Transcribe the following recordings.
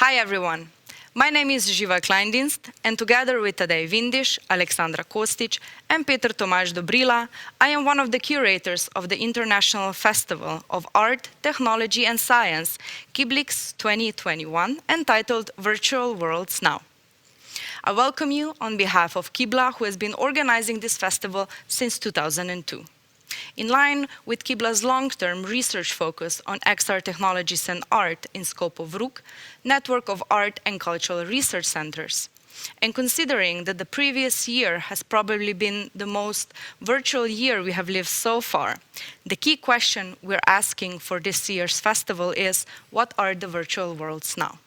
Hi everyone, my name is Živa Kleindienst and together with Tadej Vindiš, Aleksandra Kostić and Peter Tomaž Dobrila, I am one of the curators of the International Festival of Art, Technology and Science, KIBLIX 2021, entitled Virtual Worlds Now. I welcome you on behalf of KIBLA, who has been organizing this festival since 2002. In line with KIBLA's long-term research focus on XR technologies and art in scope of RUC, Network of Art and Cultural Research Centers, and considering that the previous year has probably been the most virtual year we have lived so far, the key question we're asking for this year's festival is, what are the virtual worlds now?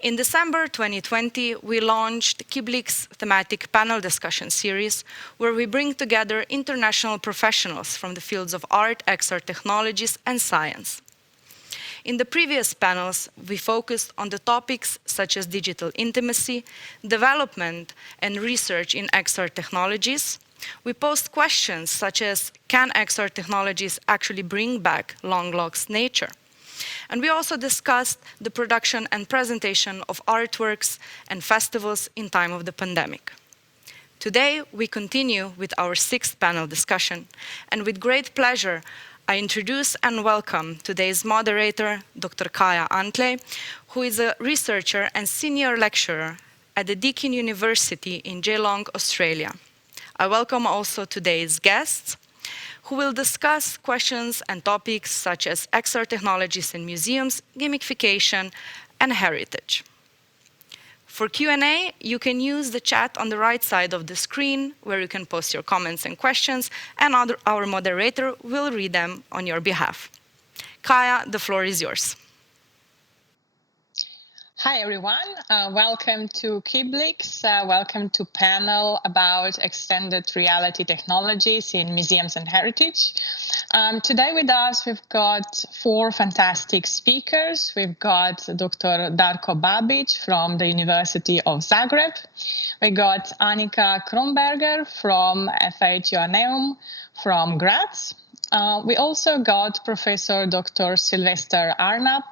In December 2020, we launched KIBLIX thematic panel discussion series, where we bring together international professionals from the fields of art, XR technologies, and science. In the previous panels, we focused on the topics such as digital intimacy, development and research in XR technologies. We posed questions such as, can XR technologies actually bring back long-lost nature? And we also discussed the production and presentation of artworks and festivals in time of the pandemic. Today, we continue with our sixth panel discussion, and with great pleasure, I introduce and welcome today's moderator, Dr. Kaja Antlej, who is a researcher and senior lecturer at the Deakin University in Geelong, Australia. I welcome also today's guests, who will discuss questions and topics such as XR technologies in museums, gamification, and heritage. For Q&A, you can use the chat on the right side of the screen, where you can post your comments and questions, and our moderator will read them on your behalf. Kaja, the floor is yours. Hi everyone, welcome to KIBLIX, welcome to panel about extended reality technologies in museums and heritage. Today with us we've got four fantastic speakers. We've got Dr. Darko Babić from the University of Zagreb. We got Anika Kronberger from FH Joanneum from Graz. We also got Professor Dr. Sylvester Arnab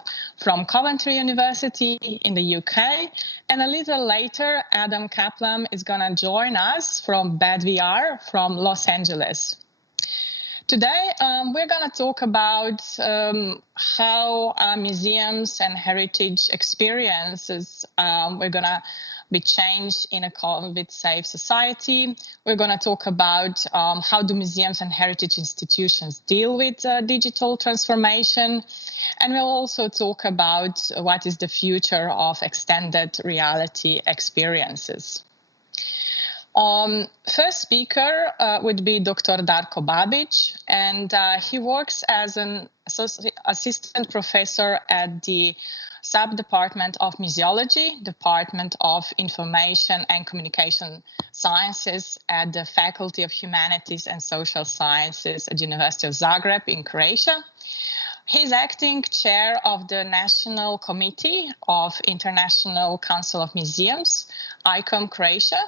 from Coventry University in the UK. And a little later, Adam Kaplan is going to join us from BadVR from Los Angeles. Today, we're going to talk about how museums and heritage experiences we're going to be changed in a COVID-safe society. We're going to talk about how do museums and heritage institutions deal with digital transformation. And we'll also talk about what is the future of extended reality experiences. First speaker would be Dr. Darko Babić, and he works as an assistant professor at the Sub-Department of Museology, Department of Information and Communication Sciences at the Faculty of Humanities and Social Sciences at the University of Zagreb in Croatia. He's acting chair of the National Committee of International Council of Museums, ICOM Croatia,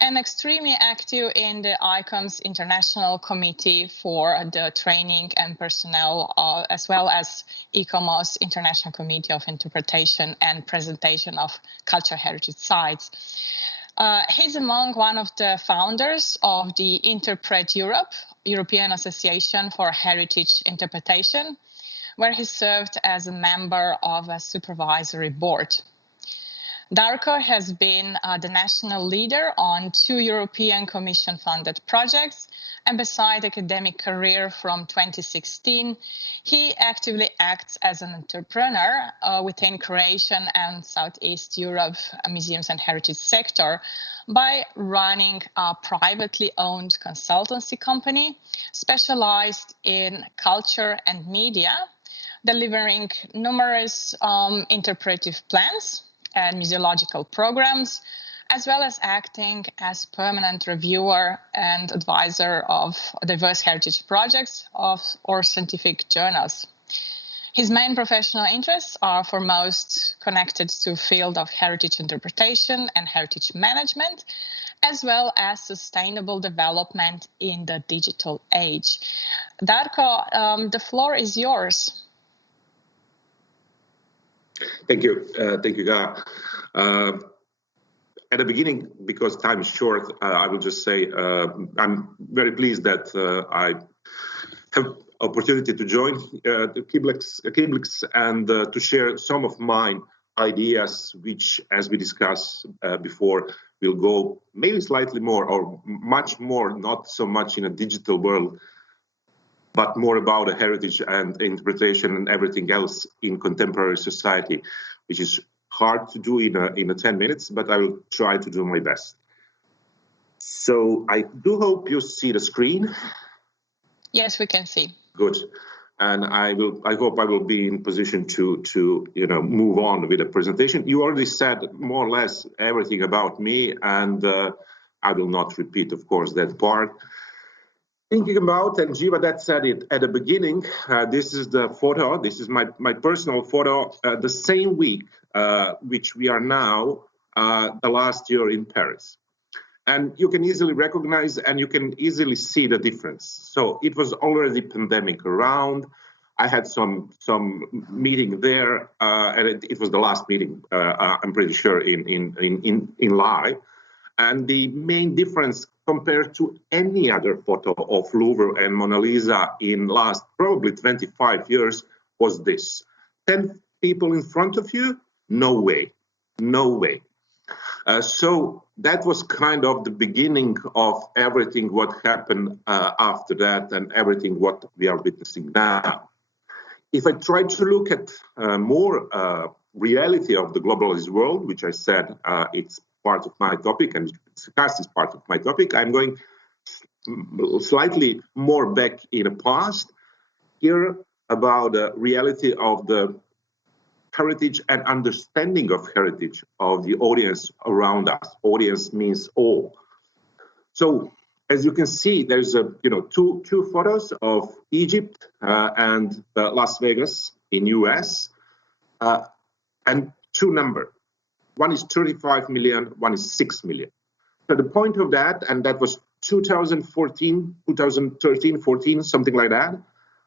and extremely active in the ICOM's International Committee for the Training and Personnel, as well as ICOMOS International Committee of Interpretation and Presentation of Cultural Heritage Sites. He's among one of the founders of the Interpret Europe, European Association for Heritage Interpretation, where he served as a member of a supervisory board. Darko has been the national leader on 2 European Commission-funded projects, and beside academic career from 2016, he actively acts as an entrepreneur within Croatian and Southeast Europe museums and heritage sector by running a privately owned consultancy company specialized in culture and media, delivering numerous interpretive plans and museological programs, as well as acting as permanent reviewer and advisor of diverse heritage projects or scientific journals. His main professional interests are foremost connected to the field of heritage interpretation and heritage management, as well as sustainable development in the digital age. Darko, the floor is yours. Thank you, Kaja. At the beginning, because time is short, I will just say I'm very pleased that I have opportunity to join the KIBLIX and to share some of my ideas, which, as we discussed before, will go maybe slightly more or much more, not so much in a digital world, but more about a heritage and interpretation and everything else in contemporary society, which is hard to do in 10 minutes, but I will try to do my best. So I do hope you see the screen. Yes, we can see. Good. And I hope I will be in position to move on with the presentation. You already said more or less everything about me, and I will not repeat, of course, that part. Thinking about, and Jiva that said it at the beginning, this is the photo, this is my personal photo, the same week which we are now, the last year in Paris. And you can easily recognize and you can easily see the difference. So it was already pandemic around. I had some meeting there, and it was the last meeting, I'm pretty sure, in live. And the main difference compared to any other photo of Louvre and Mona Lisa in last probably 25 years was this. 10 people in front of you? No way, no way. So that was kind of the beginning of everything what happened after that and everything what we are witnessing now. If I try to look at more reality of the globalized world, which I said it's part of my topic and discuss is part of my topic, I'm going slightly more back in the past here about the reality of the heritage and understanding of heritage of the audience around us. Audience means all. So as you can see, there's two photos of Egypt and Las Vegas in US, and two numbers. One is 35 million, one is 6 million. So the point of that, and that was 2013, 14, something like that,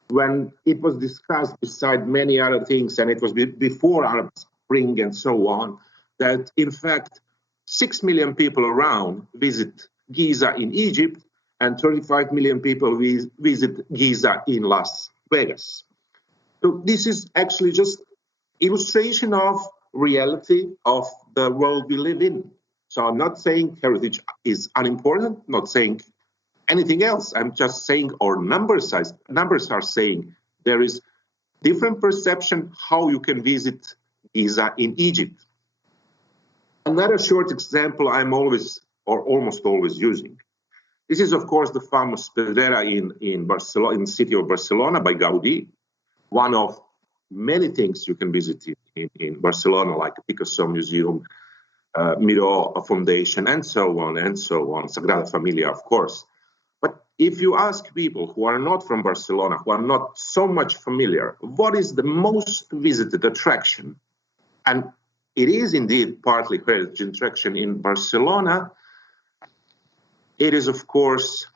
when it was discussed beside many other things, and it was before Arab Spring and so on, that in fact 6 million people around visit Giza in Egypt and 35 million people visit Giza in Las Vegas. So this is actually just illustration of reality of the world we live in. So I'm not saying heritage is unimportant, not saying anything else. I'm just saying our numbers are saying there is different perception how you can visit Giza in Egypt. Another short example I'm always or almost always using. This is of course the famous Pedrera in Barcelona, in the city of Barcelona by Gaudí, one of many things you can visit in Barcelona, like Picasso Museum, Miró Foundation, and so on, Sagrada Familia, of course. But if you ask people who are not from Barcelona, who are not so much familiar, what is the most visited attraction? And it is indeed partly heritage attraction in Barcelona. It is, of course,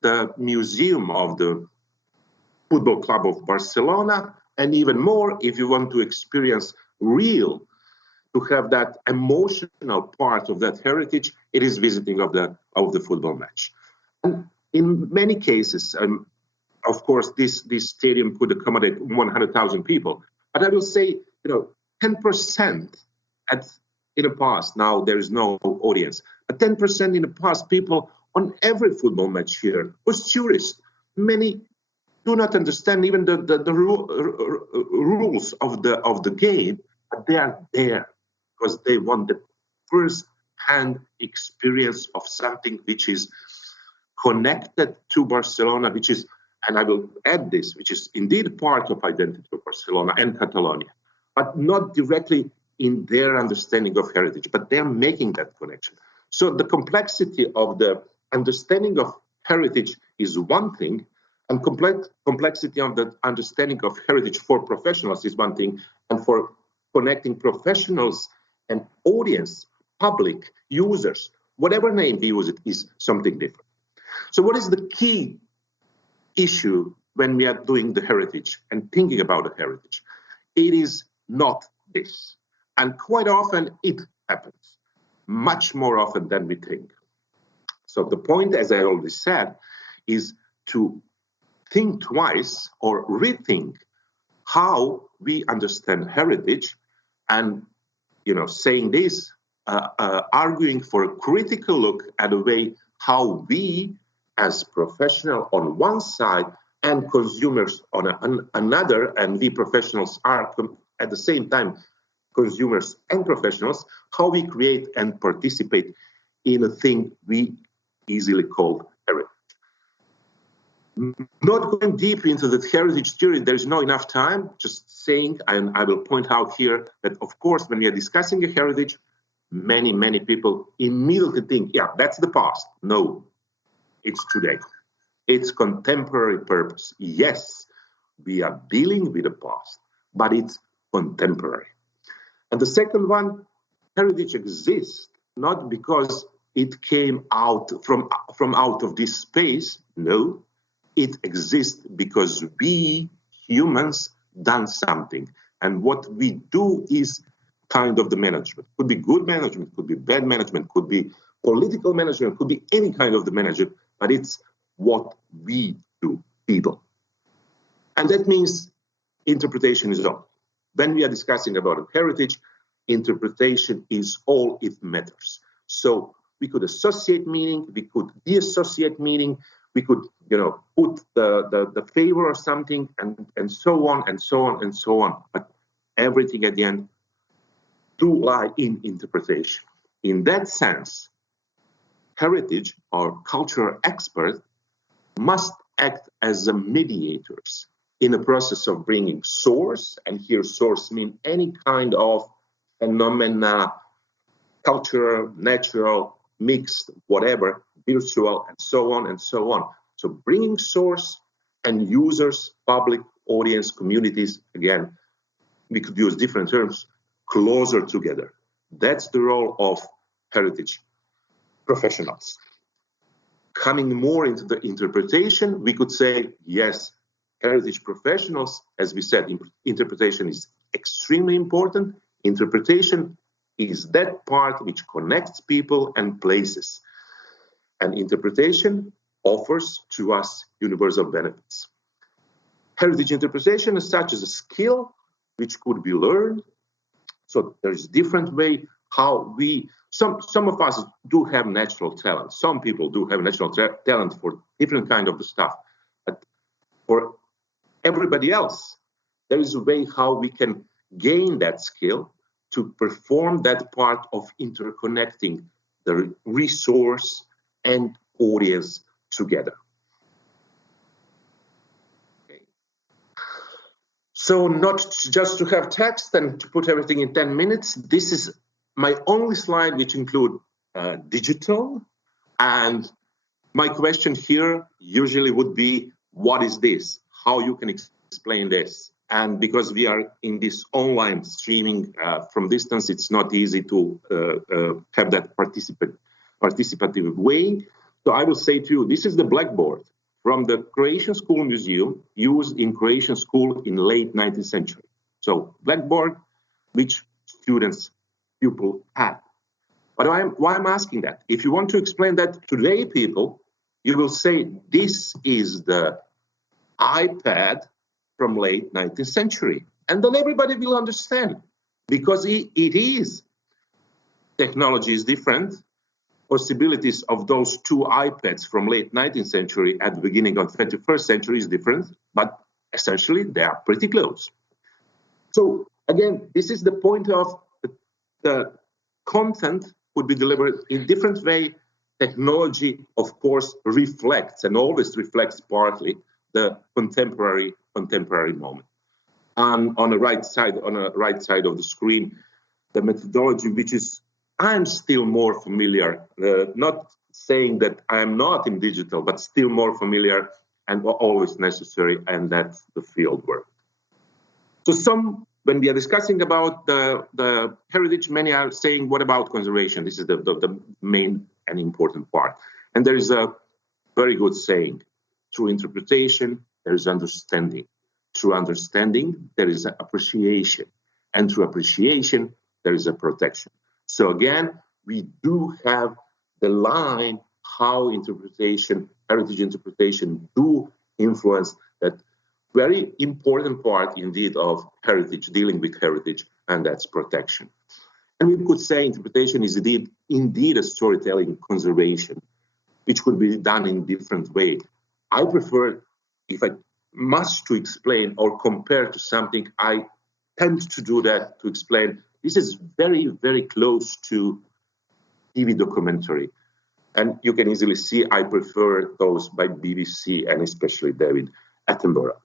the museum of the Football Club of Barcelona, and even more, if you want to experience real, to have that emotional part of that heritage, it is visiting of the football match. And in many cases, of course, this stadium could accommodate 100,000 people. But I will say, 10% in the past. Now there is no audience. But 10% in the past, people on every football match here was tourists. Many do not understand even the rules of the game, but they are there because they want the first-hand experience of something which is connected to Barcelona, which is, and I will add this, which is indeed part of identity of Barcelona and Catalonia, but not directly in their understanding of heritage, but they're making that connection. So the complexity of the understanding of heritage is one thing, and complexity of the understanding of heritage for professionals is one thing, and for connecting professionals and audience, public, users, whatever name we use it, is something different. So what is the key issue when we are doing the heritage and thinking about the heritage? It is not this. And quite often it happens, much more often than we think. So the point, as I already said, is to think twice or rethink how we understand heritage, and saying this, arguing for a critical look at the way how we as professionals on one side and consumers on another, and we professionals are at the same time consumers and professionals, how we create and participate in a thing we easily call heritage. Not going deep into the heritage theory, there's not enough time, just saying, and I will point out here that, of course, when we are discussing a heritage, many people immediately think, yeah, that's the past. No, it's today. It's contemporary purpose. Yes, we are dealing with the past, but it's contemporary. And the second one, heritage exists not because it came out from out of this space. No, it exists because we humans done something. And what we do is kind of the management. Could be good management, could be bad management, could be political management, could be any kind of the management, but it's what we do, people. And that means interpretation is all. When we are discussing about heritage, interpretation is all it matters. So we could associate meaning, we could deassociate meaning, we could, put the favor of something, and so on and so on and so on. But everything at the end do lie in interpretation. In that sense, heritage or cultural experts must act as a mediators in the process of bringing source, and here source means any kind of phenomena, cultural, natural, mixed, whatever, virtual, and so on and so on. So bringing source and users, public, audience, communities, again, we could use different terms, closer together. That's the role of heritage professionals. Coming more into the interpretation, we could say, yes, heritage professionals, as we said, interpretation is extremely important. Interpretation is that part which connects people and places. And interpretation offers to us universal benefits. Heritage interpretation is such as a skill which could be learned. So there's different way how we, some of us do have natural talent. Some people do have natural talent for different kind of stuff. But for everybody else, there is a way how we can gain that skill to perform that part of interconnecting the resource and audience together. Okay. So not just to have text and to put everything in 10 minutes, this is my only slide which include digital. And my question here usually would be, what is this? How you can explain this? And because we are in this online streaming from distance, it's not easy to have that participative way. So I will say to you, this is the blackboard from the Croatian School Museum used in Croatian school in late 19th century. So blackboard, which pupil had. But why I'm asking that? If you want to explain that to lay people, you will say this is the iPad from late 19th century. And then everybody will understand, because it is. Technology is different. Possibilities of those two iPads from late 19th century at the beginning of 21st century is different, but essentially they are pretty close. So again, this is the point of the content would be delivered in different way. Technology, of course, reflects and always reflects partly the contemporary moment. And on the right side of the screen, the methodology, which is I'm still more familiar, not saying that I'm not in digital, but still more familiar and always necessary, and that's the field work. So when we are discussing about the heritage, many are saying, what about conservation? This is the main and important part. And there is a very good saying, through interpretation, there is understanding. Through understanding, there is appreciation. And through appreciation, there is a protection. So again, we do have the line how interpretation, heritage interpretation do influence that very important part indeed of heritage, dealing with heritage, and that's protection. And we could say interpretation is indeed a storytelling conservation, which could be done in different ways. I prefer, if I must to explain or compare to something, I tend to do that to explain. This is very, very close to TV documentary. And you can easily see I prefer those by BBC and especially David Attenborough.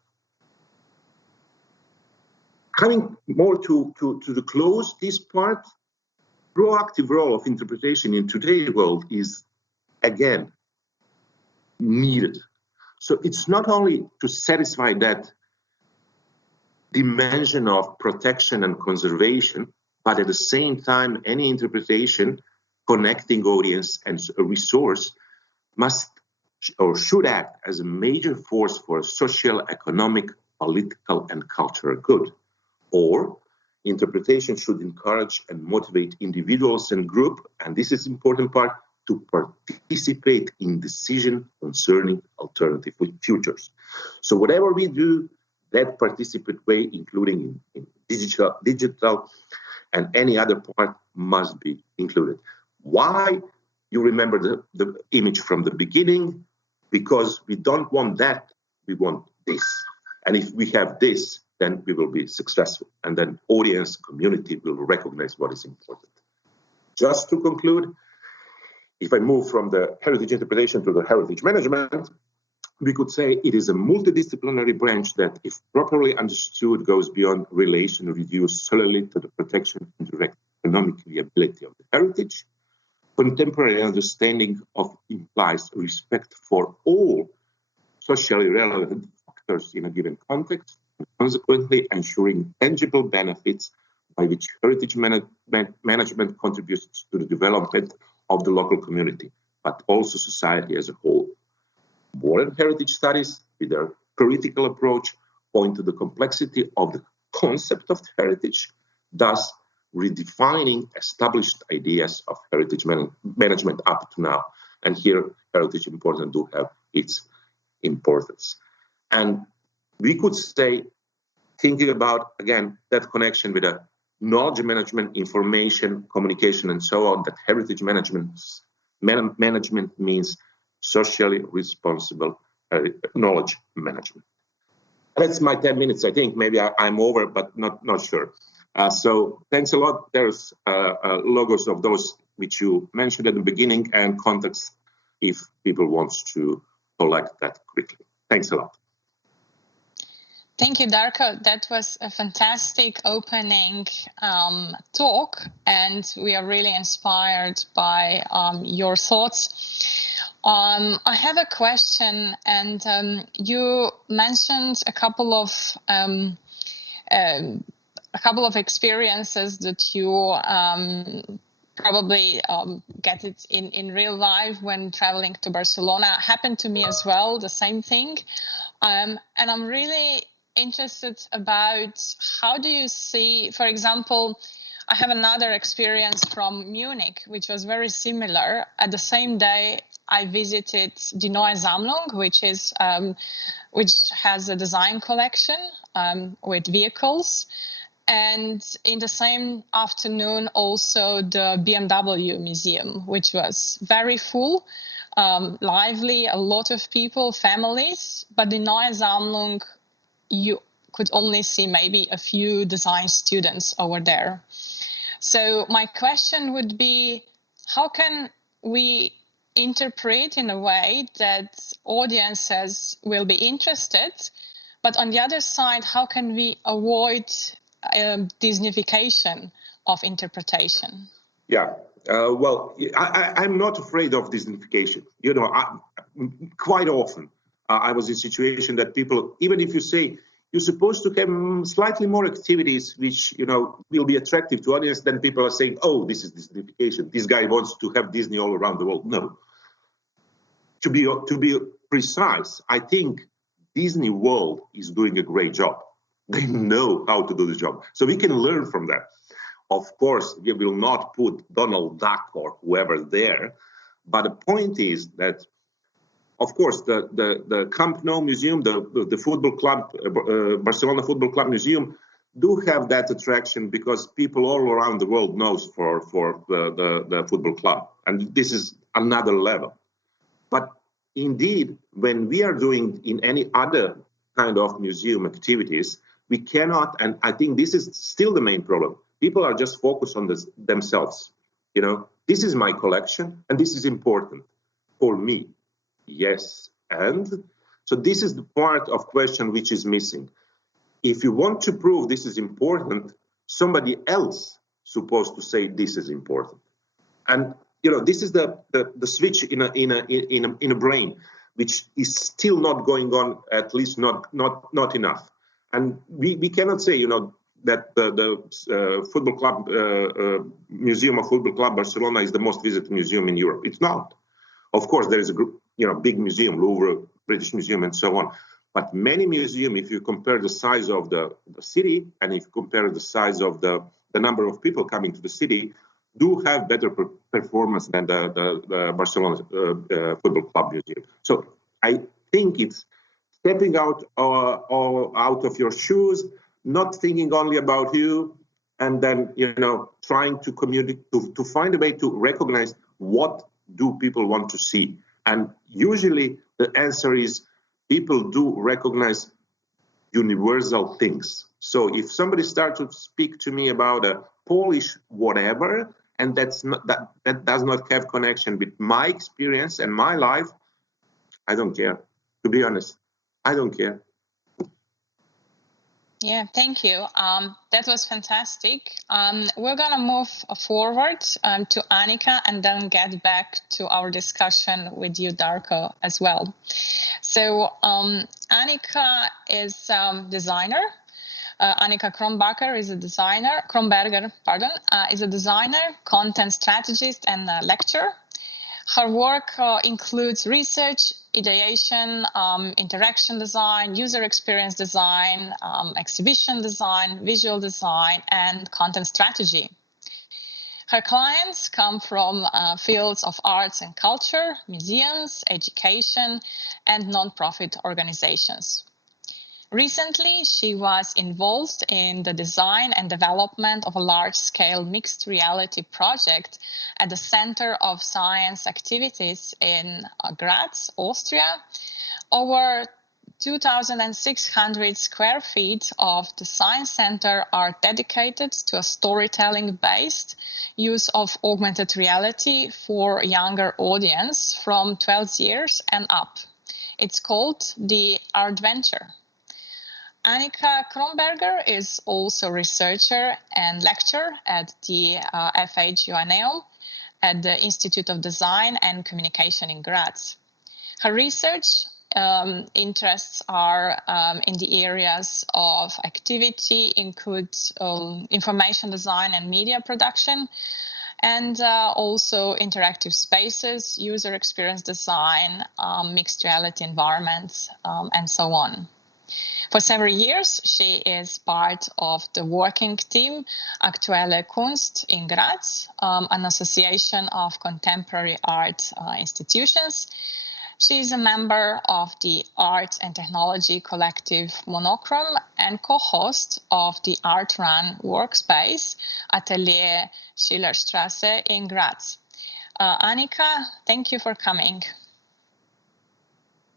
Coming more to the close, this part, proactive role of interpretation in today's world is, again, needed. So it's not only to satisfy that dimension of protection and conservation, but at the same time, any interpretation connecting audience and a resource must or should act as a major force for social, economic, political, and cultural good. Or interpretation should encourage and motivate individuals and groups, and this is the important part, to participate in decision concerning alternative futures. So whatever we do, that participate way, including in digital and any other part, must be included. Why? You remember the image from the beginning, because we don't want that, we want this. And if we have this, then we will be successful. And then audience, community will recognize what is important. Just to conclude, if I move from the heritage interpretation to the heritage management, we could say it is a multidisciplinary branch that, if properly understood, goes beyond relation reduced solely to the protection and direct economic viability of the heritage. Contemporary understanding of implies respect for all socially relevant factors in a given context, and consequently ensuring tangible benefits by which heritage management contributes to the development of the local community, but also society as a whole. Modern heritage studies, with their critical approach, point to the complexity of the concept of heritage, thus redefining established ideas of heritage management up to now. And here, heritage important do have its importance. And we could say, thinking about, again, that connection with a knowledge management, information, communication, and so on, that heritage management means socially responsible knowledge management. That's my 10 minutes, I think. Maybe I'm over, but not sure. So thanks a lot. There's logos of those which you mentioned at the beginning and context if people want to collect that quickly. Thanks a lot. Thank you, Darko. That was a fantastic opening talk, and we are really inspired by your thoughts. I have a question, and you mentioned a couple of experiences that you probably get it in real life when traveling to Barcelona. Happened to me as well, the same thing. And I'm really interested about how do you see, for example, I have another experience from Munich, which was very similar. At the same day, I visited Die Neue Sammlung, which has a design collection with vehicles. And in the same afternoon, also the BMW Museum, which was very full, lively, a lot of people, families. But the Neue Sammlung, you could only see maybe a few design students over there. So my question would be, how can we interpret in a way that audiences will be interested, but on the other side, how can we avoid Disneyfication of interpretation? Yeah, well, I'm not afraid of Disneyfication. You know, quite often I was in a situation that people, even if you say you're supposed to have slightly more activities which, you know, will be attractive to audience, then people are saying, oh, this is Disneyfication. This guy wants to have Disney all around the world. No. To be precise, I think Disney World is doing a great job. They know how to do the job. So we can learn from that. Of course, we will not put Donald Duck or whoever there, but the point is that, of course, the Camp Nou Museum, the football club, Barcelona Football Club Museum, do have that attraction because people all around the world knows for the football club, and this is another level. But indeed, when we are doing in any other kind of museum activities, we cannot, and I think this is still the main problem. People are just focused on themselves. You know, this is my collection, and this is important for me. Yes, and so this is the part of question which is missing. If you want to prove this is important, somebody else supposed to say this is important. And you know, this is the switch in a brain, which is still not going on, at least not enough. And we cannot say, you know, that the football club Museum of Football Club Barcelona is the most visited museum in Europe. It's not. Of course, there is a group, you know, big museum, Louvre, British Museum, and so on. But many museums, if you compare the size of the city and if you compare the size of the number of people coming to the city, do have better performance than the Barcelona Football Club Museum. So I think it's stepping out of your shoes, not thinking only about you, and then, you know, trying to communicate, to find a way to recognize what do people want to see. And usually the answer is people do recognize universal things. So if somebody starts to speak to me about a Polish whatever, and that does not have connection with my experience and my life, I don't care. To be honest, I don't care. Yeah, thank you. That was fantastic. We're going to move forward to Anika and then get back to our discussion with you, Darko, as well. So Anika is a designer. Anika Kronberger is a designer. Is a designer, content strategist, and a lecturer. Her work includes research, ideation, interaction design, user experience design, exhibition design, visual design, and content strategy. Her clients come from fields of arts and culture, museums, education, and non-profit organizations. Recently, she was involved in the design and development of a large-scale mixed reality project at the Center of Science Activities in Graz, Austria. Over 2,600 square feet of the Science Center are dedicated to a storytelling-based use of augmented reality for a younger audience from 12 years and up. It's called the Adventure. Anika Kronberger is also a researcher and lecturer at the FH Joanneum at the Institute of Design and Communication in Graz. Her research interests are in the areas of activity, includes information design and media production, and also interactive spaces, user experience design, mixed reality environments, and so on. For several years, she is part of the working team Aktuelle Kunst in Graz, an association of contemporary art institutions. She is a member of the Art and Technology Collective Monochrome and co-host of the Art Run workspace Atelier Schillerstraße in Graz. Anika, thank you for coming.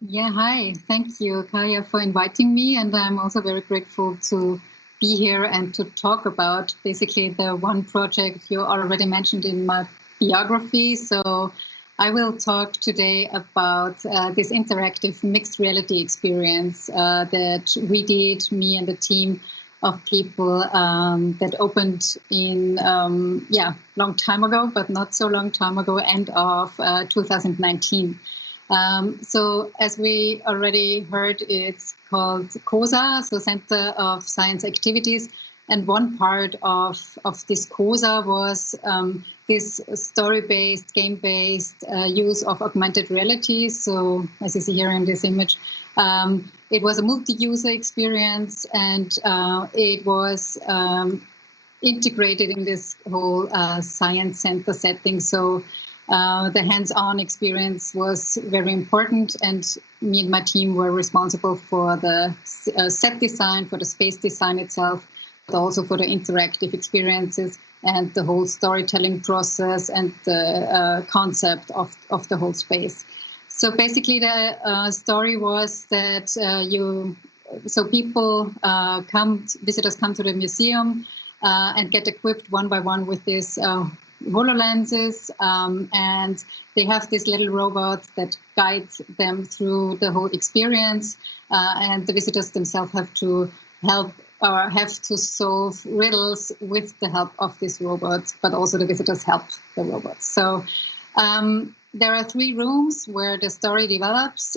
Yeah, hi. Thank you, Kaja, for inviting me. And I'm also very grateful to be here and to talk about basically the one project you already mentioned in my biography. So I will talk today about this interactive mixed reality experience that we did, me and the team of people that opened in, long time ago, but not so long time ago, end of 2019. So as we already heard, it's called COSA, so Center of Science Activities. And one part of this COSA was this story-based, game-based use of augmented reality. So as you see here in this image, it was a multi-user experience, and it was integrated in this whole science center setting. So the hands-on experience was very important, and me and my team were responsible for the set design, for the space design itself, but also for the interactive experiences and the whole storytelling process and the concept of the whole space. So basically the story was that visitors come to the museum and get equipped one by one with these HoloLenses, and they have this little robot that guides them through the whole experience, and the visitors themselves have to solve riddles with the help of this robot, but also the visitors help the robots. So there are 3 rooms where the story develops.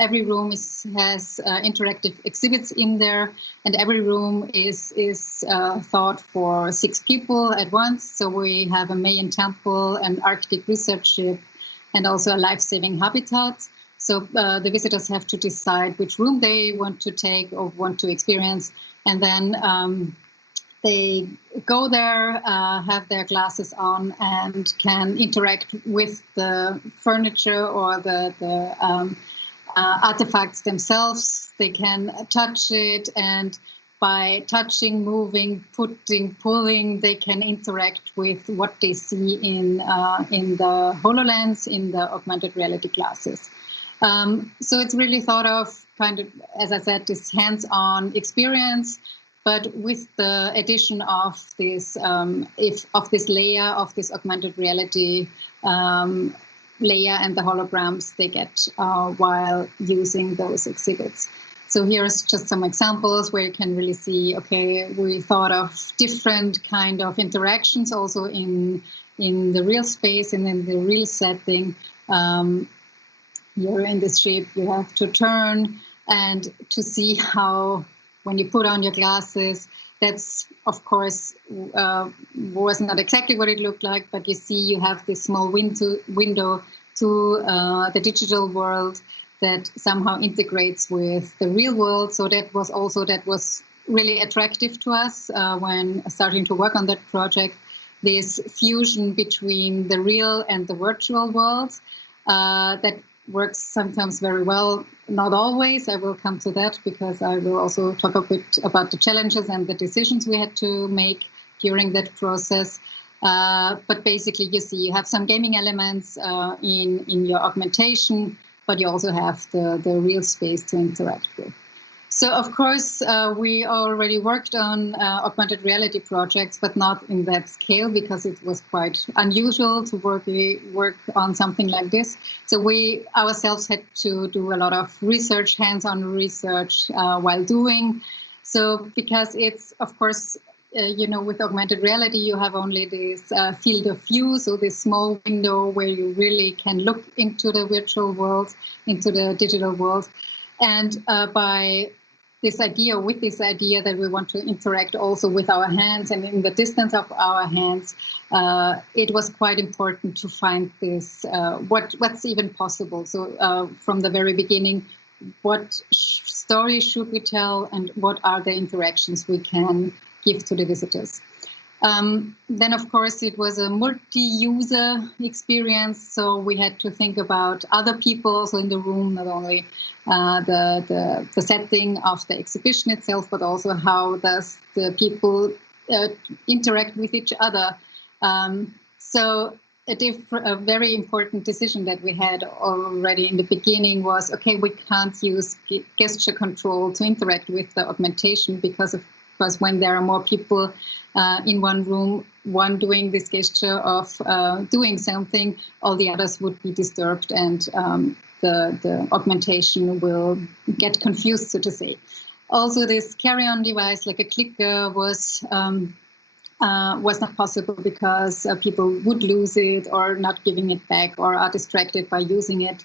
Every room has interactive exhibits in there, and every room is thought for 6 people at once. So we have a Mayan temple, an Arctic research ship, and also a life-saving habitat. So the visitors have to decide which room they want to take or want to experience, and then they go there, have their glasses on, and can interact with the furniture or the artifacts themselves. They can touch it, and by touching, moving, pulling, they can interact with what they see in the HoloLens, in the augmented reality glasses. So it's really thought of kind of, as I said, this hands-on experience, but with the addition of this layer of this augmented reality layer and the holograms they get while using those exhibits. So here's just some examples where you can really see, okay, we thought of different kind of interactions also in the real space and in the real setting. You're in this ship, you have to turn and to see how, when you put on your glasses, that's, of course, was not exactly what it looked like, but you see you have this small window to the digital world that somehow integrates with the real world. So that was really attractive to us when starting to work on that project, this fusion between the real and the virtual world that works sometimes very well, not always. I will come to that because I will also talk a bit about the challenges and the decisions we had to make during that process. But basically, you see, you have some gaming elements in your augmentation, but you also have the real space to interact with. So, of course, we already worked on augmented reality projects, but not in that scale because it was quite unusual to work on something like this. So we ourselves had to do a lot of research, hands-on research while doing. So because it's, of course, with augmented reality, you have only this field of view, so this small window where you really can look into the virtual world, into the digital world. And with this idea that we want to interact also with our hands and in the distance of our hands, it was quite important to find this, what's even possible. So from the very beginning, what story should we tell and what are the interactions we can give to the visitors? Then, of course, it was a multi-user experience, so we had to think about other people also in the room, not only the setting of the exhibition itself, but also how does the people interact with each other. So a very important decision that we had already in the beginning was, okay, we can't use gesture control to interact with the augmentation because when there are more people in one room, one doing this gesture of doing something, all the others would be disturbed and the augmentation will get confused, so to say. Also, this carry-on device, like a clicker, was not possible because people would lose it or not giving it back or are distracted by using it.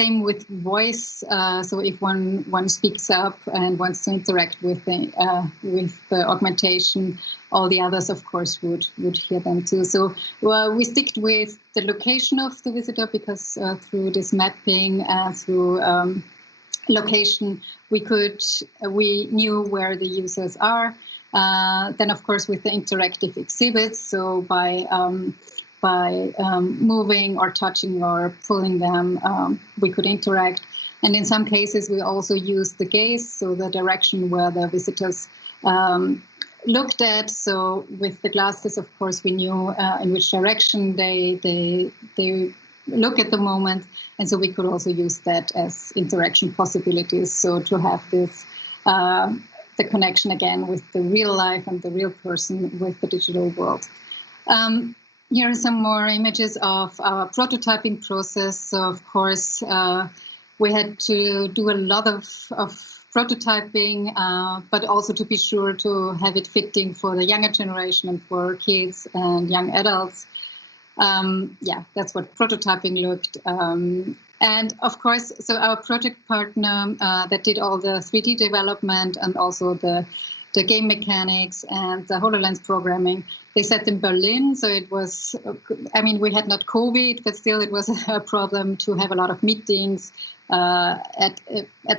Same with voice. So if one speaks up and wants to interact with the augmentation, all the others, of course, would hear them too. So we stick with the location of the visitor because through this mapping, through location, we knew where the users are. Then, of course, with the interactive exhibits, so by moving or touching or pulling them, we could interact. And in some cases, we also used the gaze, so the direction where the visitors looked at. So with the glasses, of course, we knew in which direction they look at the moment. And so we could also use that as interaction possibilities. So to have this, the connection again with the real life and the real person with the digital world. Here are some more images of our prototyping process. So of course, we had to do a lot of prototyping, but also to be sure to have it fitting for the younger generation and for kids and young adults. That's what prototyping looked. And of course, so our project partner that did all the 3D development and also the game mechanics and the HoloLens programming, they sat in Berlin. So it was, I mean, we had not COVID, but still it was a problem to have a lot of meetings at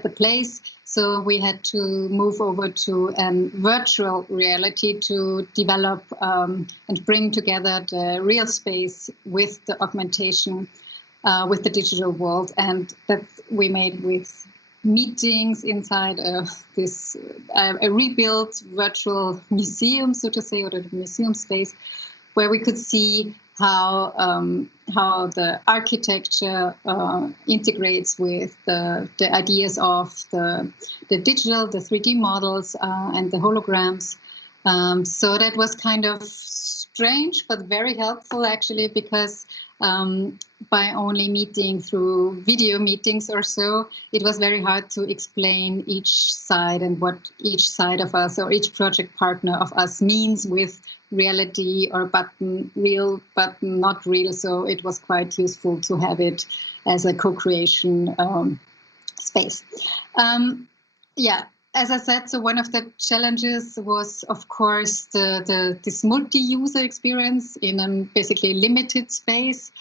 the place. So we had to move over to virtual reality to develop and bring together the real space with the augmentation, with the digital world. And that we made with meetings inside this a rebuilt virtual museum, so to say, or the museum space, where we could see how the architecture integrates with the ideas of the digital, the 3D models, and the holograms. So that was kind of strange, but very helpful actually, because by only meeting through video meetings or so, it was very hard to explain each side and what each side of us or each project partner of us means with reality or button, real button, not real. So it was quite useful to have it as a co-creation space. As I said, so one of the challenges was, of course, this multi-user experience in a basically limited space.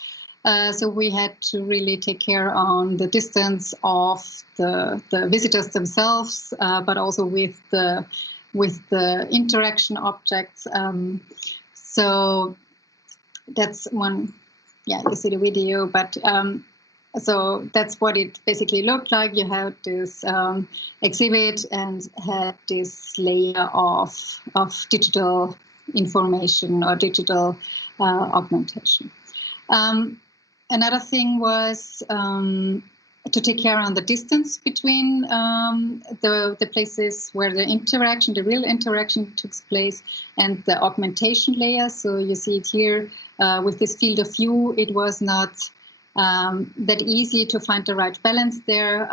So we had to really take care on the distance of the visitors themselves, but also with the interaction objects. So that's one, you see the video, but so that's what it basically looked like. You had this exhibit and had this layer of digital information or digital augmentation. Another thing was to take care on the distance between the places where the real interaction took place, and the augmentation layer. So you see it here with this field of view. It was not that easy to find the right balance there.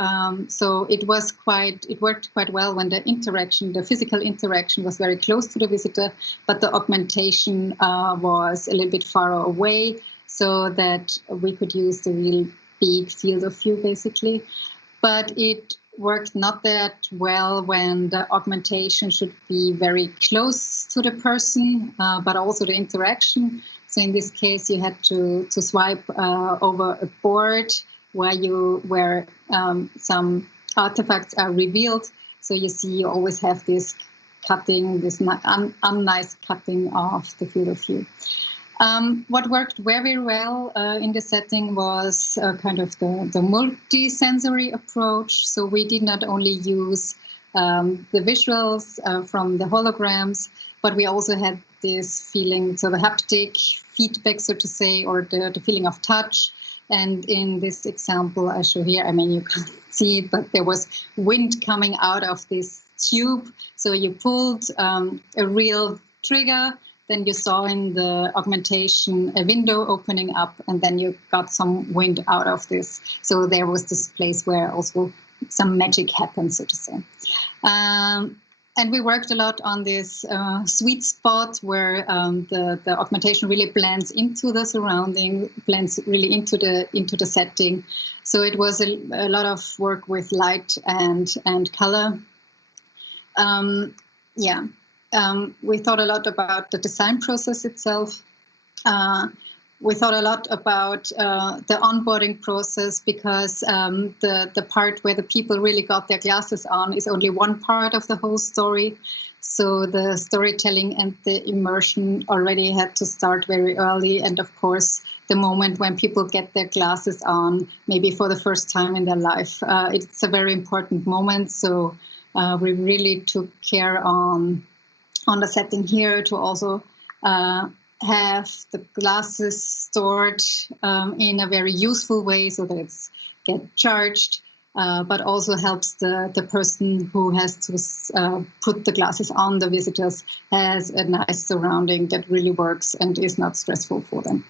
So it worked quite well when the physical interaction was very close to the visitor, but the augmentation was a little bit far away, so that we could use the real big field of view basically. But it worked not that well when the augmentation should be very close to the person, but also the interaction. So in this case, you had to swipe over a board where some artifacts are revealed. So you always have this cutting, this unnice cutting of the field of view. What worked very well in the setting was kind of the multi-sensory approach. So we did not only use the visuals from the holograms, but we also had this feeling, so the haptic feedback, so to say, or the feeling of touch. And in this example I show here, I mean, you can't see it, but there was wind coming out of this tube. So you pulled a real trigger, then you saw in the augmentation a window opening up, and then you got some wind out of this. So there was this place where also some magic happened, so to say. And we worked a lot on this sweet spot where the augmentation really blends into the surrounding, blends really into the setting. So it was a lot of work with light and color. We thought a lot about the design process itself. We thought a lot about the onboarding process, because the part where the people really got their glasses on is only one part of the whole story. So the storytelling and the immersion already had to start very early. And of course, the moment when people get their glasses on, maybe for the first time in their life, it's a very important moment. So we really took care on the setting here to also have the glasses stored in a very useful way, so that it's get charged, but also helps the person who has to put the glasses on, the visitors, has a nice surrounding that really works and is not stressful for them.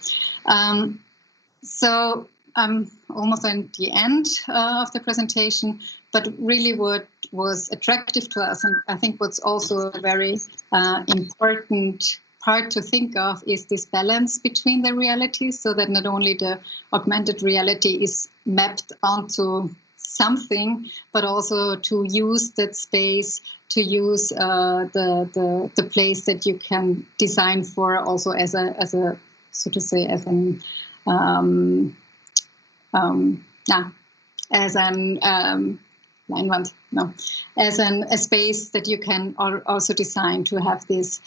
So I'm almost at the end of the presentation, but really what was attractive to us, and I think what's also a very important part to think of, is this balance between the realities, so that not only the augmented reality is mapped onto something, but also to use that space, to use the place that you can design for, also as a so to say, as an a space that you can also design to have this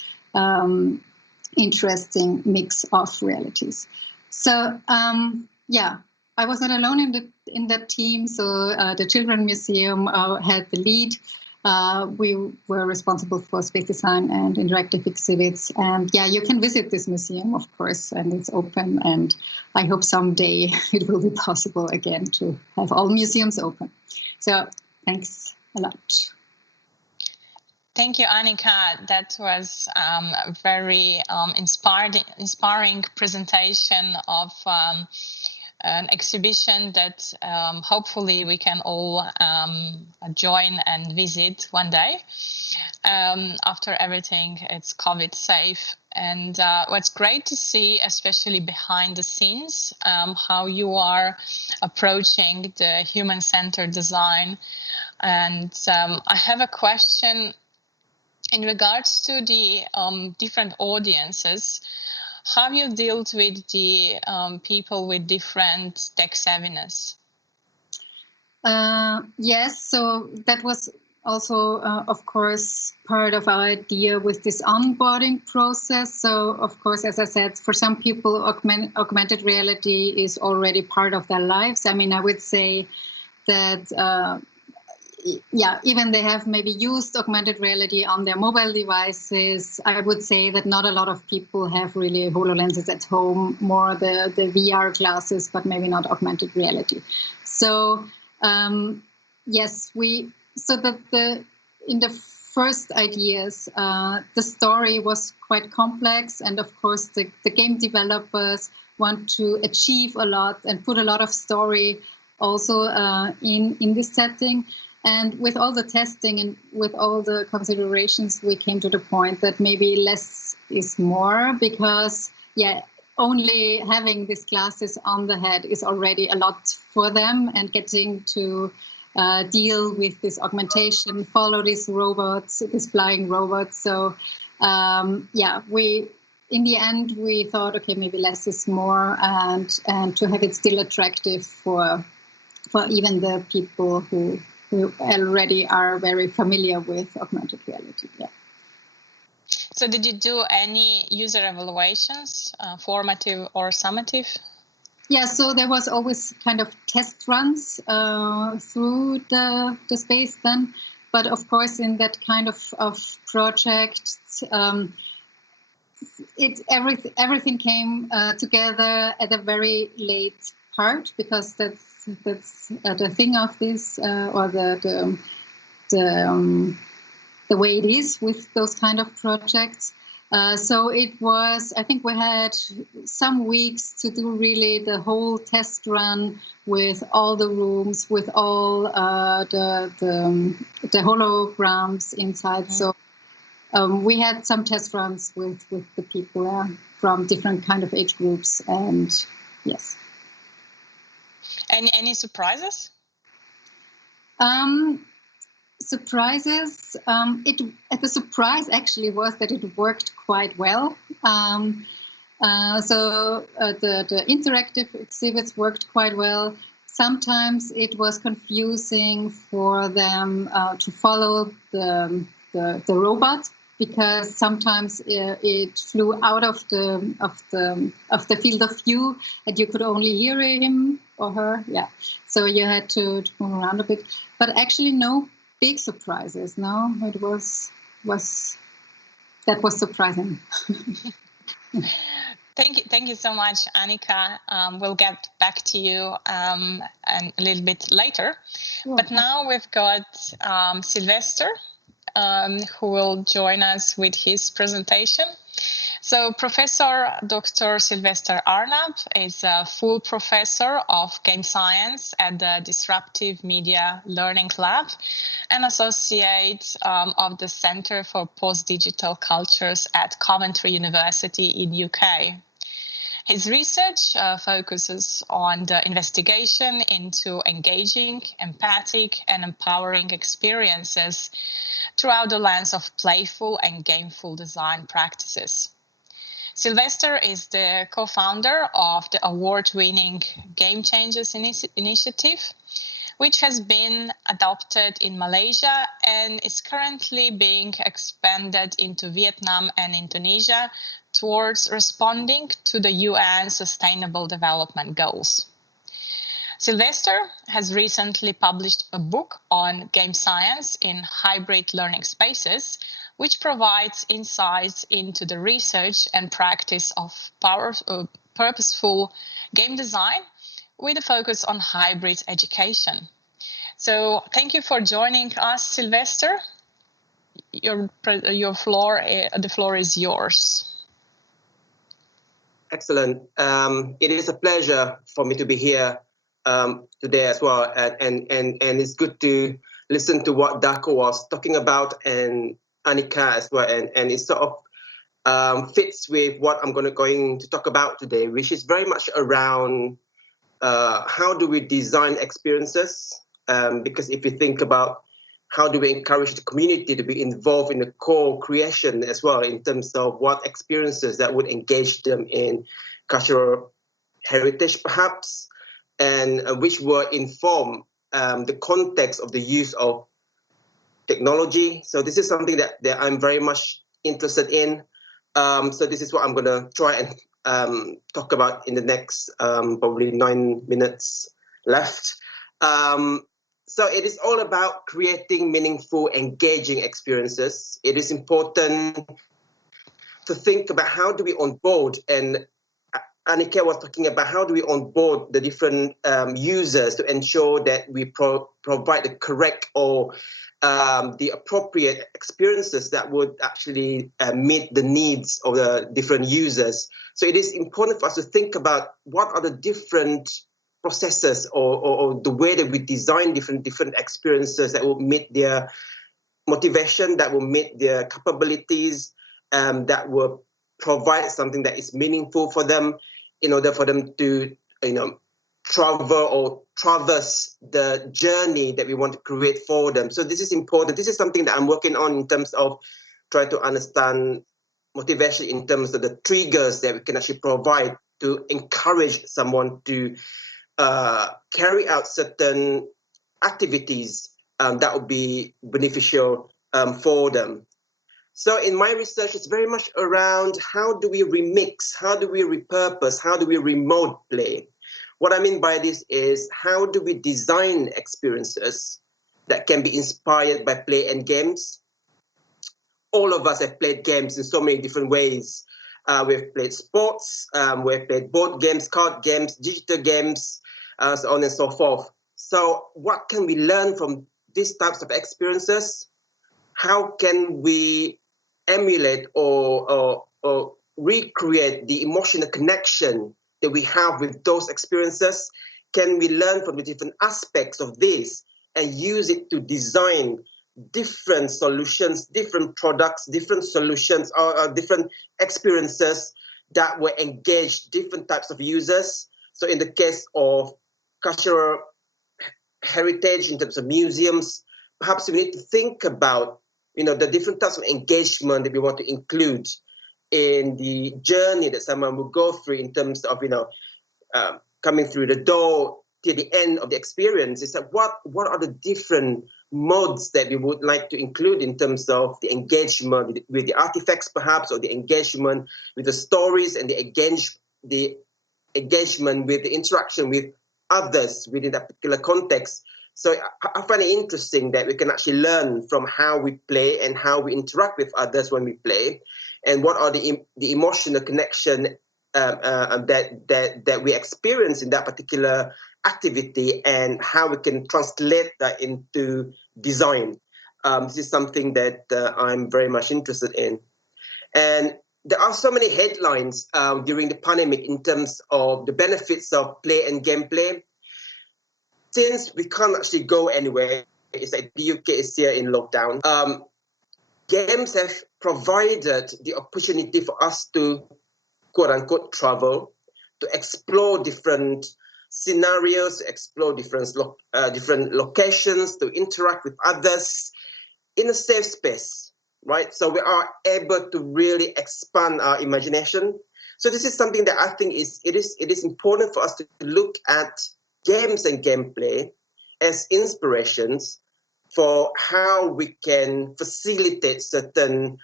interesting mix of realities. So I was not alone in that team. So the Children's Museum had the lead. We were responsible for space design and interactive exhibits. And you can visit this museum, of course, and it's open. And I hope someday it will be possible again to have all museums open. So thanks a lot. Thank you, Anika. That was a very inspiring presentation of an exhibition that hopefully we can all join and visit one day after everything it's COVID safe. And what's great to see, especially behind the scenes, how you are approaching the human-centered design. And I have a question in regards to the different audiences. How you dealt with the people with different tech savviness? Yes, so that was also, of course, part of our idea with this onboarding process. So, of course, as I said, for some people, augmented reality is already part of their lives. I mean, I would say that even they have maybe used augmented reality on their mobile devices. I would say that not a lot of people have really HoloLenses at home, more the VR glasses, but maybe not augmented reality. So yes, in the first ideas, the story was quite complex, and of course the game developers want to achieve a lot and put a lot of story also in this setting. And with all the testing and with all the considerations, we came to the point that maybe less is more, because, only having these glasses on the head is already a lot for them, and getting to deal with this augmentation, follow these robots, these flying robots. So, in the end, we thought, okay, maybe less is more, and to have it still attractive for even the people who already are very familiar with augmented reality. Yeah. So did you do any user evaluations, formative or summative? Yeah, so there was always kind of test runs through the space then. But of course, in that kind of project, everything came together at a very late part, because that's the thing of this, or the way it is with those kind of projects. So it was, I think we had some weeks to do really the whole test run with all the rooms, with all the holograms inside. So we had some test runs with the people from different kind of age groups, and yes. Any surprises? Surprises. The surprise actually was that it worked quite well. So the interactive exhibits worked quite well. Sometimes it was confusing for them to follow the robot, because sometimes it flew out of the field of view, and you could only hear him or her. Yeah, so you had to move around a bit. But actually, no big surprises. No, it was surprising. Thank you so much, Anika. We'll get back to you a little bit later. Yeah. But now we've got Sylvester, who will join us with his presentation. So Professor Dr. Sylvester Arnab is a full professor of game science at the Disruptive Media Learning Lab and associate of the Center for Post-Digital Cultures at Coventry University in UK. His research focuses on the investigation into engaging, empathic, and empowering experiences throughout the lens of playful and gameful design practices. Sylvester is the co-founder of the award-winning Game Changers Initiative, which has been adopted in Malaysia and is currently being expanded into Vietnam and Indonesia towards responding to the UN Sustainable Development Goals. Sylvester has recently published a book on game science in hybrid learning spaces, which provides insights into the research and practice of purposeful game design with a focus on hybrid education. So thank you for joining us, Sylvester. The floor is yours. Excellent. It is a pleasure for me to be here today as well, and it's good to listen to what Darko was talking about and Anika as well, and it sort of fits with what I'm going to talk about today, which is very much around how do we design experiences, because if you think about how do we encourage the community to be involved in the co-creation as well, in terms of what experiences that would engage them in cultural heritage perhaps, and which will inform the context of the use of technology. So this is something that I'm very much interested in. So this is what I'm going to try and talk about in the next probably 9 minutes left. So it is all about creating meaningful, engaging experiences. It is important to think about how do we onboard, and Anika was talking about how do we onboard the different users to ensure that we provide the correct or the appropriate experiences that would actually meet the needs of the different users. So it is important for us to think about what are the different processes or the way that we design different experiences that will meet their motivation, that will meet their capabilities, that will provide something that is meaningful for them in order for them to, travel or traverse the journey that we want to create for them. So this is important. This is something that I'm working on in terms of trying to understand motivation in terms of the triggers that we can actually provide to encourage someone to carry out certain activities that would be beneficial for them. So in my research, it's very much around how do we remix, how do we repurpose, how do we remote play. What I mean by this is how do we design experiences that can be inspired by play and games. All of us have played games in so many different ways. We've played sports, we've played board games, card games, digital games, so on and so forth. So what can we learn from these types of experiences? How can we emulate or recreate the emotional connection that we have with those experiences? Can we learn from the different aspects of this and use it to design different solutions, different products, different solutions, or different experiences that will engage different types of users? So in the case of cultural heritage, in terms of museums, perhaps we need to think about, the different types of engagement that we want to include in the journey that someone will go through in terms of, coming through the door to the end of the experience. Is that what are the different modes that we would like to include in terms of the engagement with the artifacts, perhaps, or the engagement with the stories, and the engagement with the interaction with others within that particular context. So I find it interesting that we can actually learn from how we play and how we interact with others when we play, and what are the emotional connection that we experience in that particular activity, and how we can translate that into design. This is something that I'm very much interested in. And there are so many headlines during the pandemic in terms of the benefits of play and gameplay. Since we can't actually go anywhere, it's like the UK is here in lockdown. Games have provided the opportunity for us to, quote unquote, travel, to explore different scenarios, explore different locations, to interact with others in a safe space, right? So we are able to really expand our imagination. So this is something that I think it is important for us to look at games and gameplay as inspirations for how we can facilitate certain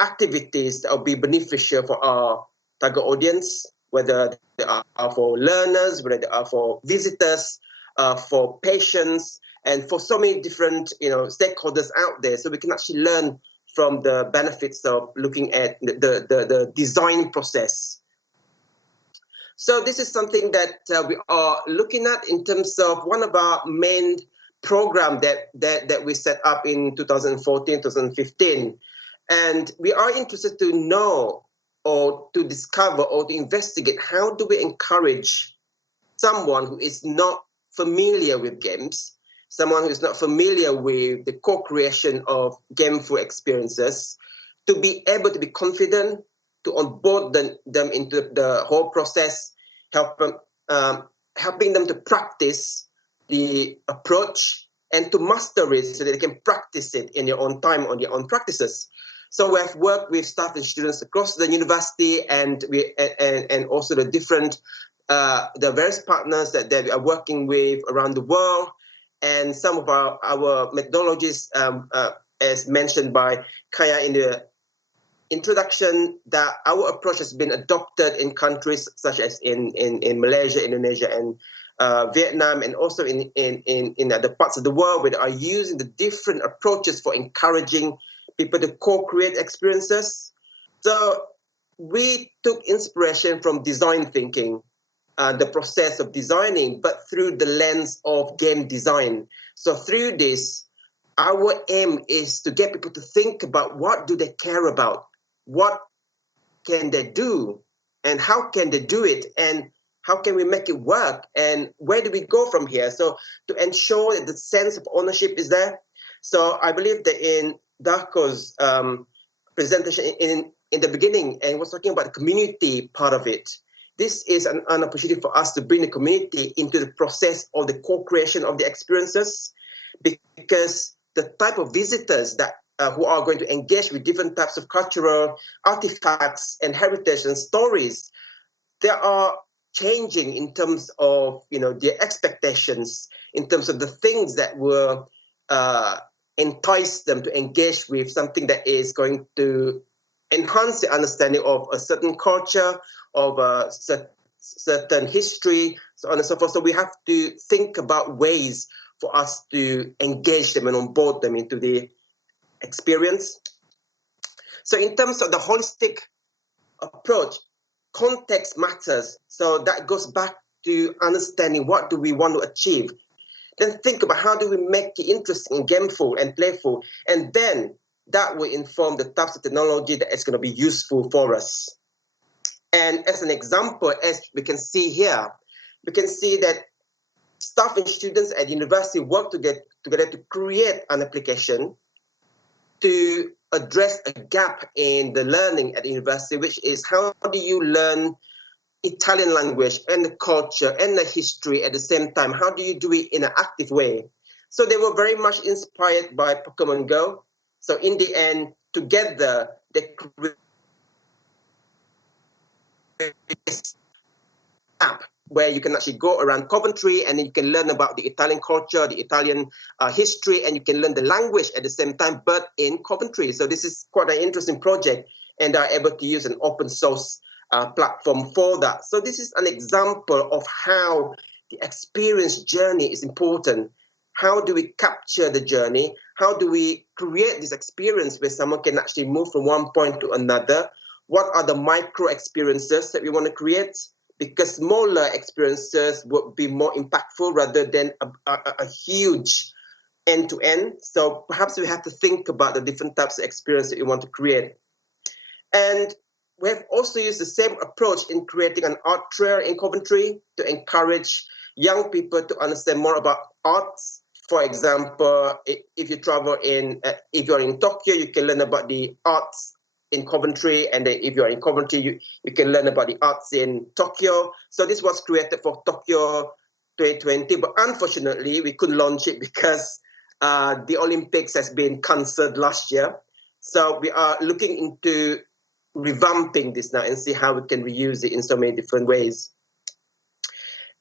activities that will be beneficial for our target audience, whether they are for learners, whether they are for visitors, for patients, and for so many different stakeholders out there. So we can actually learn from the benefits of looking at the design process. So this is something that we are looking at in terms of one of our main program that we set up in 2014, 2015. And we are interested to know, or to discover, or to investigate, how do we encourage someone who is not familiar with games, someone who is not familiar with the co-creation of gameful experiences, to be able to be confident, to onboard them into the whole process, helping them to practice the approach and to master it so that they can practice it in their own time on their own practices. So we have worked with staff and students across the university, and also the different the various partners that we are working with around the world. And some of our methodologies, as mentioned by Kaja in the introduction, that our approach has been adopted in countries such as in Malaysia, Indonesia, and Vietnam, and also in other parts of the world, where they are using the different approaches for encouraging people to co-create experiences. So we took inspiration from design thinking, the process of designing, but through the lens of game design. So through this, our aim is to get people to think about what do they care about, what can they do, and how can they do it, and how can we make it work, and where do we go from here? So to ensure that the sense of ownership is there. So I believe that in Darko's presentation in the beginning, and was talking about the community part of it, this is an opportunity for us to bring the community into the process of the co-creation of the experiences, because the type of visitors that who are going to engage with different types of cultural artifacts and heritage and stories, they are changing in terms of their expectations, in terms of the things that will entice them to engage with something that is going to enhance the understanding of a certain culture, of a certain history, so on and so forth. So we have to think about ways for us to engage them and onboard them into the experience. So in terms of the holistic approach, context matters. So that goes back to understanding what do we want to achieve. Then think about how do we make it interesting, gameful, and playful. And then that will inform the types of technology that is going to be useful for us. And as an example, as we can see here, we can see that staff and students at university work together to create an application to address a gap in the learning at the university, which is how do you learn Italian language and the culture and the history at the same time? How do you do it in an active way? So they were very much inspired by Pokemon Go. So in the end, together, they created this app where you can actually go around Coventry and then you can learn about the Italian culture, the Italian history, and you can learn the language at the same time, but in Coventry. So this is quite an interesting project, and they are able to use an open source platform for that. So this is an example of how the experience journey is important. How do we capture the journey? How do we create this experience where someone can actually move from one point to another? What are the micro experiences that we want to create? Because smaller experiences would be more impactful rather than a huge end-to-end. So perhaps we have to think about the different types of experience that you want to create. And we have also used the same approach in creating an art trail in Coventry to encourage young people to understand more about arts. For example, if you travel if you're in Tokyo, you can learn about the arts in Coventry, and if you're in Coventry, you can learn about the arts in Tokyo. So this was created for Tokyo 2020, but unfortunately, we couldn't launch it because the Olympics has been cancelled last year. So we are looking into revamping this now and see how we can reuse it in so many different ways.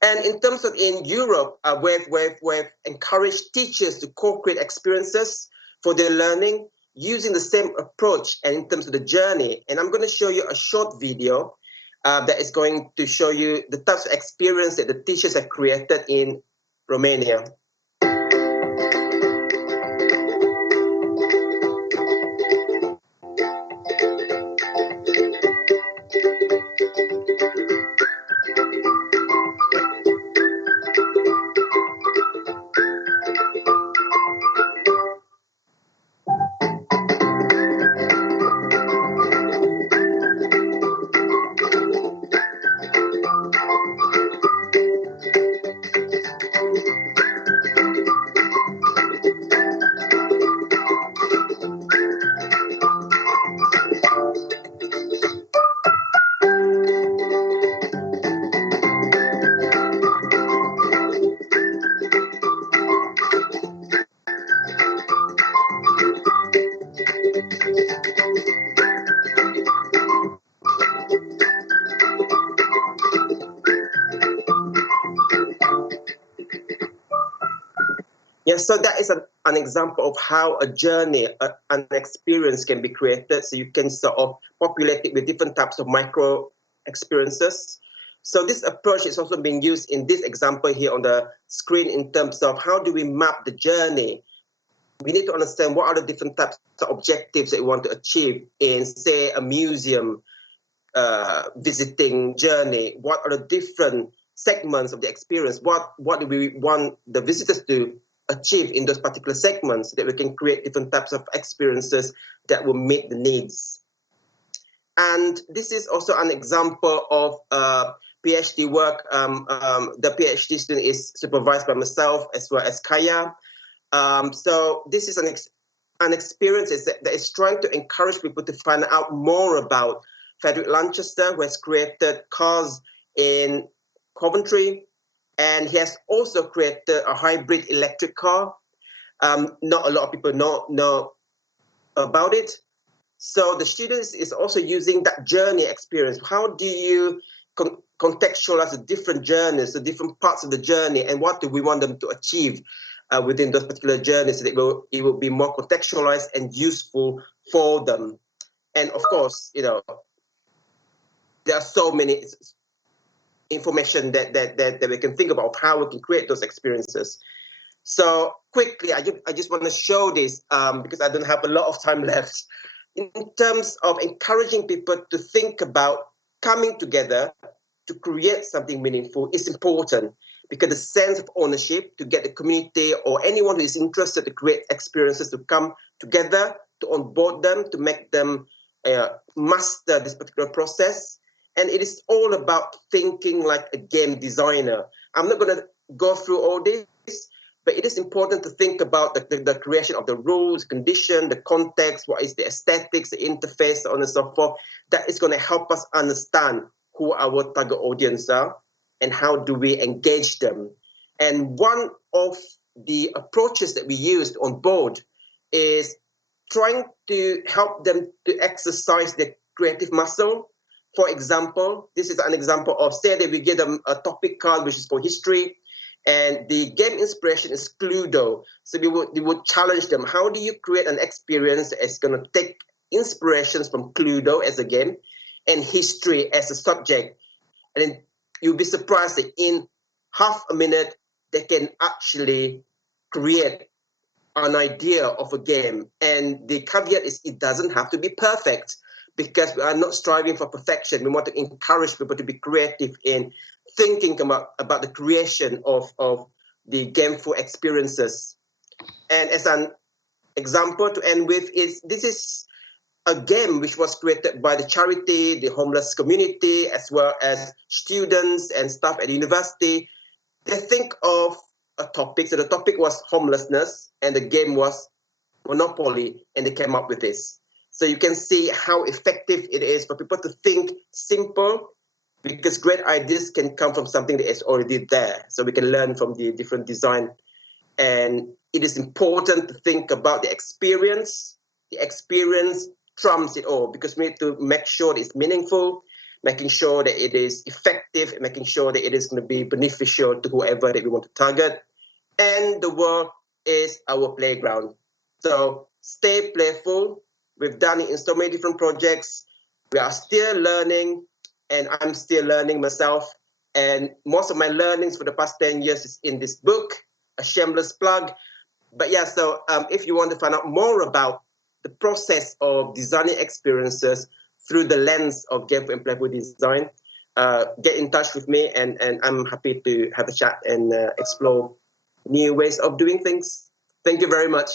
And in terms of in Europe, we've encouraged teachers to co-create experiences for their learning using the same approach and in terms of the journey. And I'm going to show you a short video that is going to show you the types of experience that the teachers have created in Romania. Yes, so that is an example of how a journey, an experience can be created. So you can sort of populate it with different types of micro experiences. So this approach is also being used in this example here on the screen in terms of how do we map the journey. We need to understand what are the different types of objectives that we want to achieve in, say, a museum visiting journey. What are the different segments of the experience? What do we want the visitors to achieve in those particular segments so that we can create different types of experiences that will meet the needs. And this is also an example of PhD work. The PhD student is supervised by myself as well as Kaja. So this is an experience that is trying to encourage people to find out more about Frederick Lanchester, who has created cars in Coventry. And he has also created a hybrid electric car. Not a lot of people know about it. So the students is also using that journey experience. How do you contextualize the different journeys, the different parts of the journey, and what do we want them to achieve within those particular journeys so that it will be more contextualized and useful for them. And of course, there are so many information that we can think about how we can create those experiences. So quickly, I just want to show this because I don't have a lot of time left. In terms of encouraging people to think about coming together to create something meaningful is important because the sense of ownership to get the community or anyone who is interested to create experiences to come together to onboard them, to make them master this particular process. And it is all about thinking like a game designer. I'm not going to go through all this, but it is important to think about the creation of the rules, condition, the context, what is the aesthetics, the interface, so on and so forth. That is going to help us understand who our target audience are and how do we engage them. And one of the approaches that we used on board is trying to help them to exercise their creative muscle. For example, this is an example of, say that we give them a topic card, which is for history, and the game inspiration is Cluedo. So we would challenge them. How do you create an experience that's going to take inspirations from Cluedo as a game and history as a subject? And then you'll be surprised that in half a minute, they can actually create an idea of a game. And the caveat is it doesn't have to be perfect, because we are not striving for perfection. We want to encourage people to be creative in thinking about the creation of the gameful experiences. And as an example to end with, this is a game which was created by the charity, the homeless community, as well as students and staff at the university. They think of a topic. So the topic was homelessness, and the game was Monopoly, and they came up with this. So you can see how effective it is for people to think simple, because great ideas can come from something that is already there. So we can learn from the different design. And it is important to think about the experience. The experience trumps it all, because we need to make sure that it's meaningful, making sure that it is effective, and making sure that it is going to be beneficial to whoever that we want to target. And the world is our playground. So stay playful. We've done it in so many different projects. We are still learning, and I'm still learning myself. And most of my learnings for the past 10 years is in this book, a shameless plug. But yeah, so if you want to find out more about the process of designing experiences through the lens of gameful and playful design, get in touch with me, and I'm happy to have a chat and explore new ways of doing things. Thank you very much.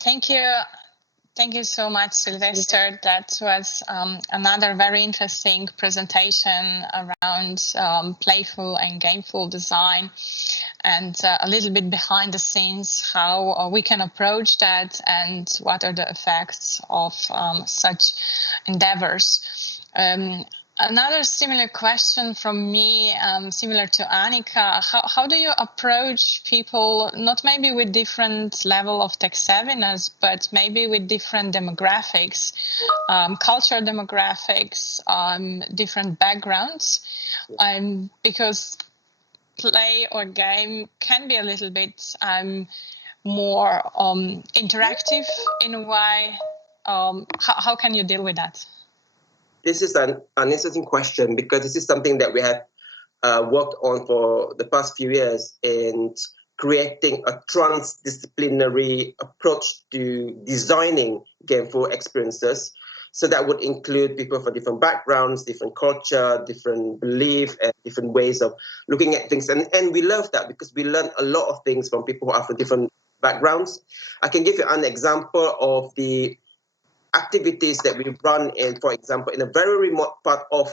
Thank you. Thank you so much, Sylvester. That was another very interesting presentation around playful and gameful design, and a little bit behind the scenes, how we can approach that and what are the effects of such endeavors. Another similar question from me, similar to Anika, how do you approach people, not maybe with different level of tech savviness, but maybe with different demographics, cultural demographics, different backgrounds, because play or game can be a little bit more interactive in a way. How can you deal with that? This is an interesting question, because this is something that we have worked on for the past few years in creating a transdisciplinary approach to designing gameful experiences. So that would include people from different backgrounds, different culture, different belief, and different ways of looking at things. And we love that, because we learn a lot of things from people who are from different backgrounds. I can give you an example of the activities that we run in, for example, in a very remote part of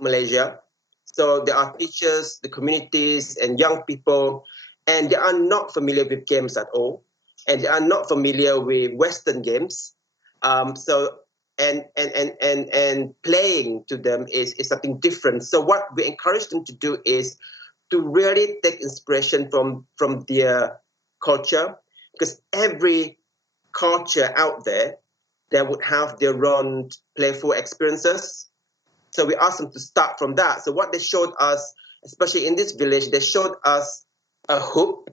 Malaysia. So there are teachers, the communities, and young people, and they are not familiar with games at all, and they are not familiar with Western games. So playing to them is something different. So what we encourage them to do is to really take inspiration from their culture, because every culture out there, they would have their own playful experiences. So we asked them to start from that. So what they showed us, especially in this village, they showed us a hoop,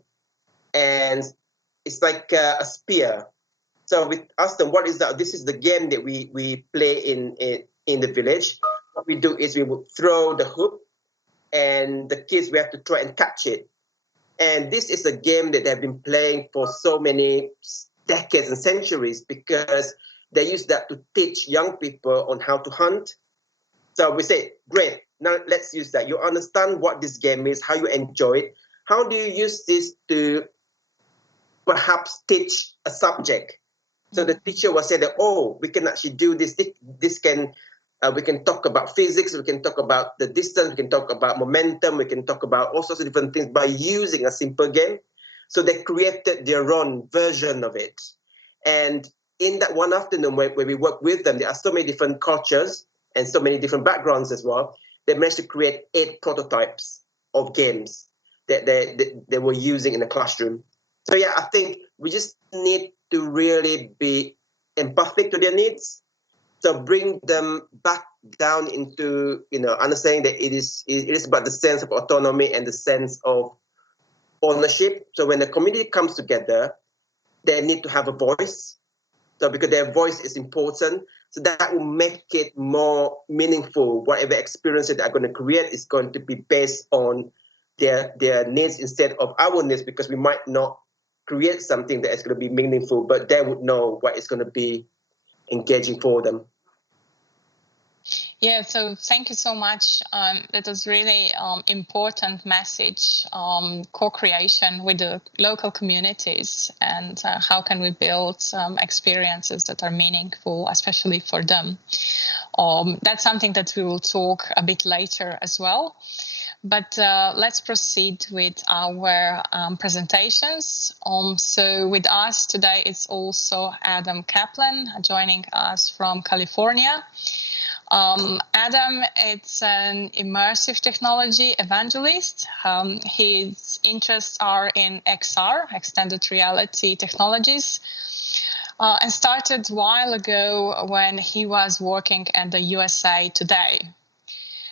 and it's like a spear. So we asked them, what is that? This is the game that we play in the village. What we do is we would throw the hoop, and the kids, we have to try and catch it. And this is a game that they've been playing for so many decades and centuries, because they use that to teach young people on how to hunt. So we say, great, now let's use that. You understand what this game is, how you enjoy it. How do you use this to perhaps teach a subject. So the teacher will say that, oh, we can actually do this. We can talk about physics, we can talk about the distance, we can talk about momentum, we can talk about all sorts of different things by using a simple game. So they created their own version of it. And in that one afternoon where we work with them, there are so many different cultures and so many different backgrounds as well. They managed to create 8 prototypes of games that they were using in the classroom. So yeah, I think we just need to really be empathic to their needs. So bring them back down into, understanding that it is about the sense of autonomy and the sense of ownership. So when the community comes together, they need to have a voice. So because their voice is important, so that will make it more meaningful. Whatever experience that they're going to create is going to be based on their needs instead of our needs, because we might not create something that is going to be meaningful, but they would know what is going to be engaging for them. Yeah, so thank you so much. That was really important message, co-creation with the local communities, and how can we build experiences that are meaningful, especially for them. That's something that we will talk a bit later as well. But let's proceed with our presentations. So with us today is also Adam Kaplan, joining us from California. Adam is an immersive technology evangelist. His interests are in XR, extended reality technologies, and started a while ago when he was working at the USA Today.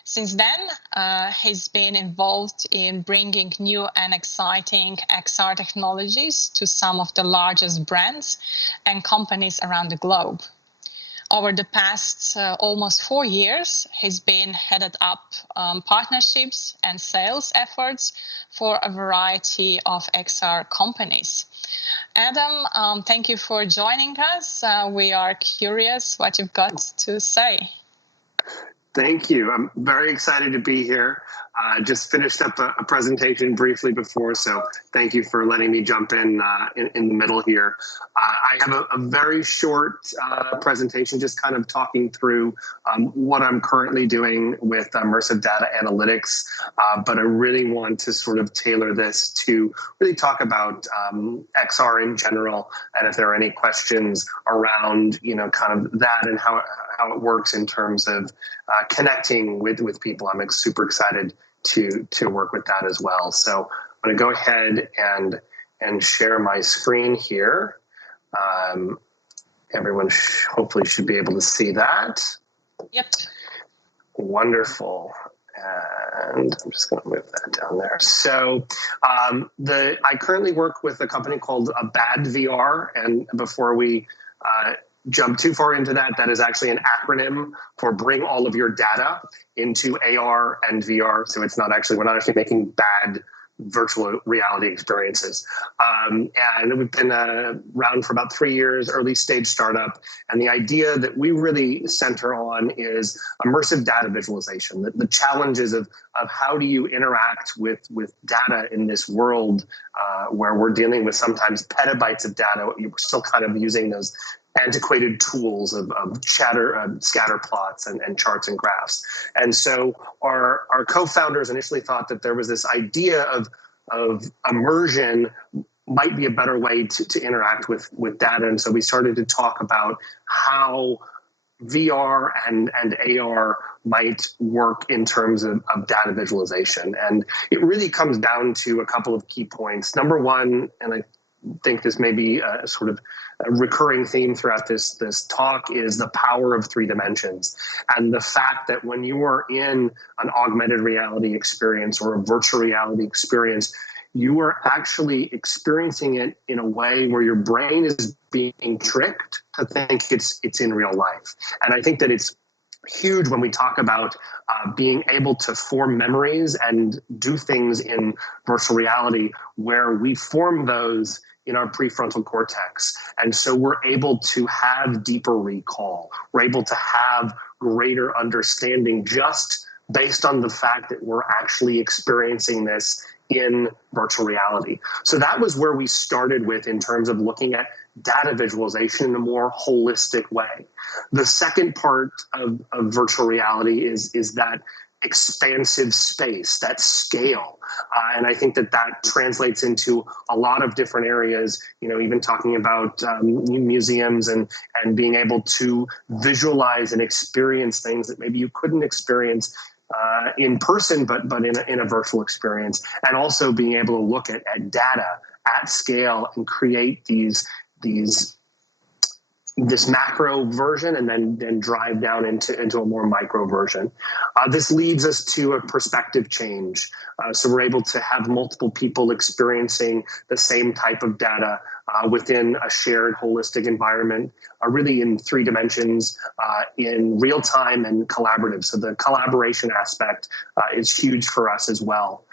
Since then, he's been involved in bringing new and exciting XR technologies to some of the largest brands and companies around the globe. Over the past almost 4 years, he's been headed up partnerships and sales efforts for a variety of XR companies. Adam, thank you for joining us. We are curious what you've got to say. Thank you. I'm very excited to be here. Just finished up a presentation briefly before, so thank you for letting me jump in the middle here. I have a very short presentation, just kind of talking through what I'm currently doing with immersive data analytics, but I really want to sort of tailor this to really talk about XR in general, and if there are any questions around, kind of that and how it works in terms of connecting with people. I'm super excited to work with that as well. So I'm going to go ahead and share my screen here. Everyone hopefully should be able to see that. Yep. Wonderful. And I'm just going to move that down there. So I currently work with a company called Bad VR, and before we jump too far into that, that is actually an acronym for bring all of your data into AR and VR. So it's not actually, we're not actually making bad virtual reality experiences. And we've been around for about 3 years, early stage startup. And the idea that we really center on is immersive data visualization, the challenges of how do you interact with data in this world where we're dealing with sometimes petabytes of data. You're still kind of using those antiquated tools of scatter plots and charts and graphs. And so our co-founders initially thought that there was this idea of immersion might be a better way to interact with data. And so we started to talk about how VR and AR might work in terms of data visualization. And it really comes down to a couple of key points. Number one, and I think this may be a sort of a recurring theme throughout this talk, is the power of 3 dimensions, and the fact that when you are in an augmented reality experience or a virtual reality experience, you are actually experiencing it in a way where your brain is being tricked to think it's in real life. And I think that it's huge when we talk about being able to form memories and do things in virtual reality, where we form those in our prefrontal cortex. And so we're able to have deeper recall. We're able to have greater understanding just based on the fact that we're actually experiencing this in virtual reality. So that was where we started with in terms of looking at data visualization in a more holistic way. The second part of virtual reality is that expansive space, that scale. And I think that translates into a lot of different areas, even talking about museums and being able to visualize and experience things that maybe you couldn't experience in person, but in a virtual experience. And also being able to look at data at scale and create this macro version and then drive down into a more micro version. This leads us to a perspective change. So we're able to have multiple people experiencing the same type of data within a shared holistic environment, really in 3 dimensions, in real time and collaborative. So the collaboration aspect is huge for us as well.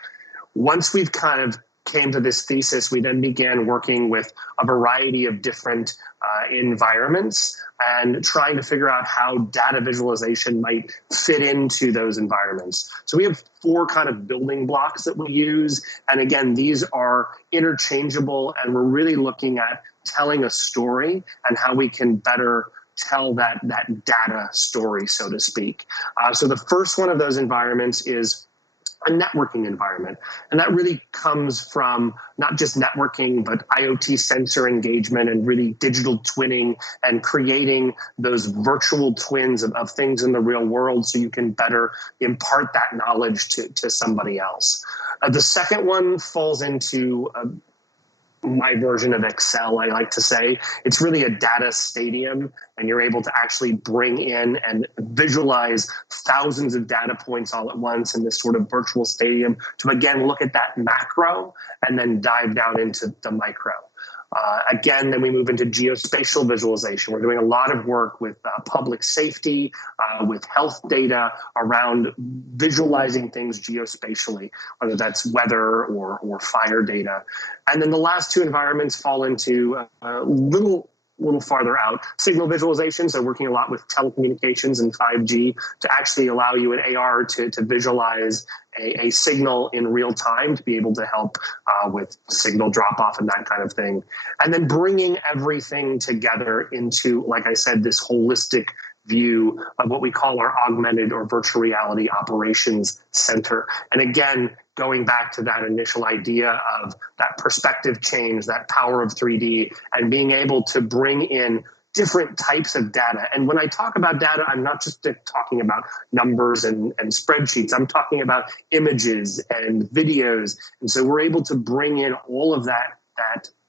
Once we've kind of came to this thesis, we then began working with a variety of different environments and trying to figure out how data visualization might fit into those environments. So we have 4 kind of building blocks that we use. And again, these are interchangeable, and we're really looking at telling a story and how we can better tell that data story, so to speak. So the first one of those environments is a networking environment. And that really comes from not just networking, but IoT sensor engagement and really digital twinning and creating those virtual twins of things in the real world so you can better impart that knowledge to somebody else. The second one falls into my version of Excel, I like to say. It's really a data stadium, and you're able to actually bring in and visualize thousands of data points all at once in this sort of virtual stadium to, again, look at that macro and then dive down into the micro. Again, then we move into geospatial visualization. We're doing a lot of work with public safety, with health data around visualizing things geospatially, whether that's weather or fire data. And then the last 2 environments fall into a little farther out. Signal visualization, so working a lot with telecommunications and 5G to actually allow you in AR to visualize a signal in real time to be able to help with signal drop off and that kind of thing. And then bringing everything together into, like I said, this holistic view of what we call our augmented or virtual reality operations center. And again, going back to that initial idea of that perspective change, that power of 3D, and being able to bring in different types of data. And when I talk about data, I'm not just talking about numbers and spreadsheets. I'm talking about images and videos. And so we're able to bring in all of that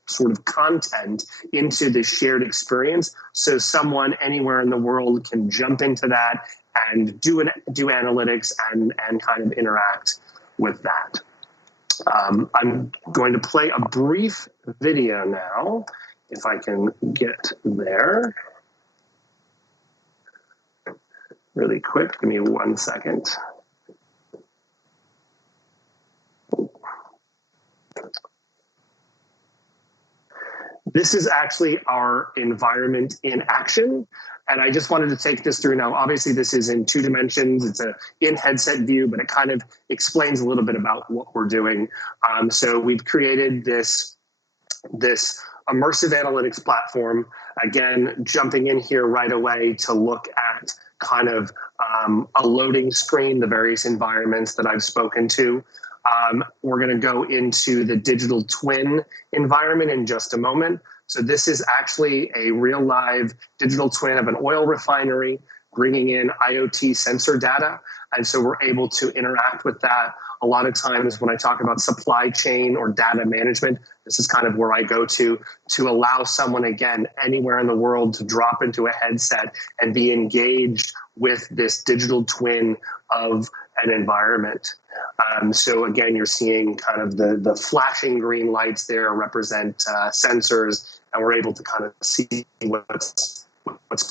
sort of content into the shared experience so someone anywhere in the world can jump into that and do analytics and kind of interact with that. I'm going to play a brief video now, if I can get there. Really quick, give me 1 second. This is actually our environment in action. And I just wanted to take this through now. Obviously, this is in 2 dimensions. It's a in-headset view, but it kind of explains a little bit about what we're doing. So we've created this immersive analytics platform, again, jumping in here right away to look at kind of a loading screen, the various environments that I've spoken to. We're going to go into the digital twin environment in just a moment. So this is actually a real live digital twin of an oil refinery, bringing in IoT sensor data. And so we're able to interact with that. A lot of times when I talk about supply chain or data management, this is kind of where I go to allow someone, again, anywhere in the world to drop into a headset and be engaged with this digital twin of an environment. So again, you're seeing kind of the flashing green lights there represent sensors, and we're able to kind of see what's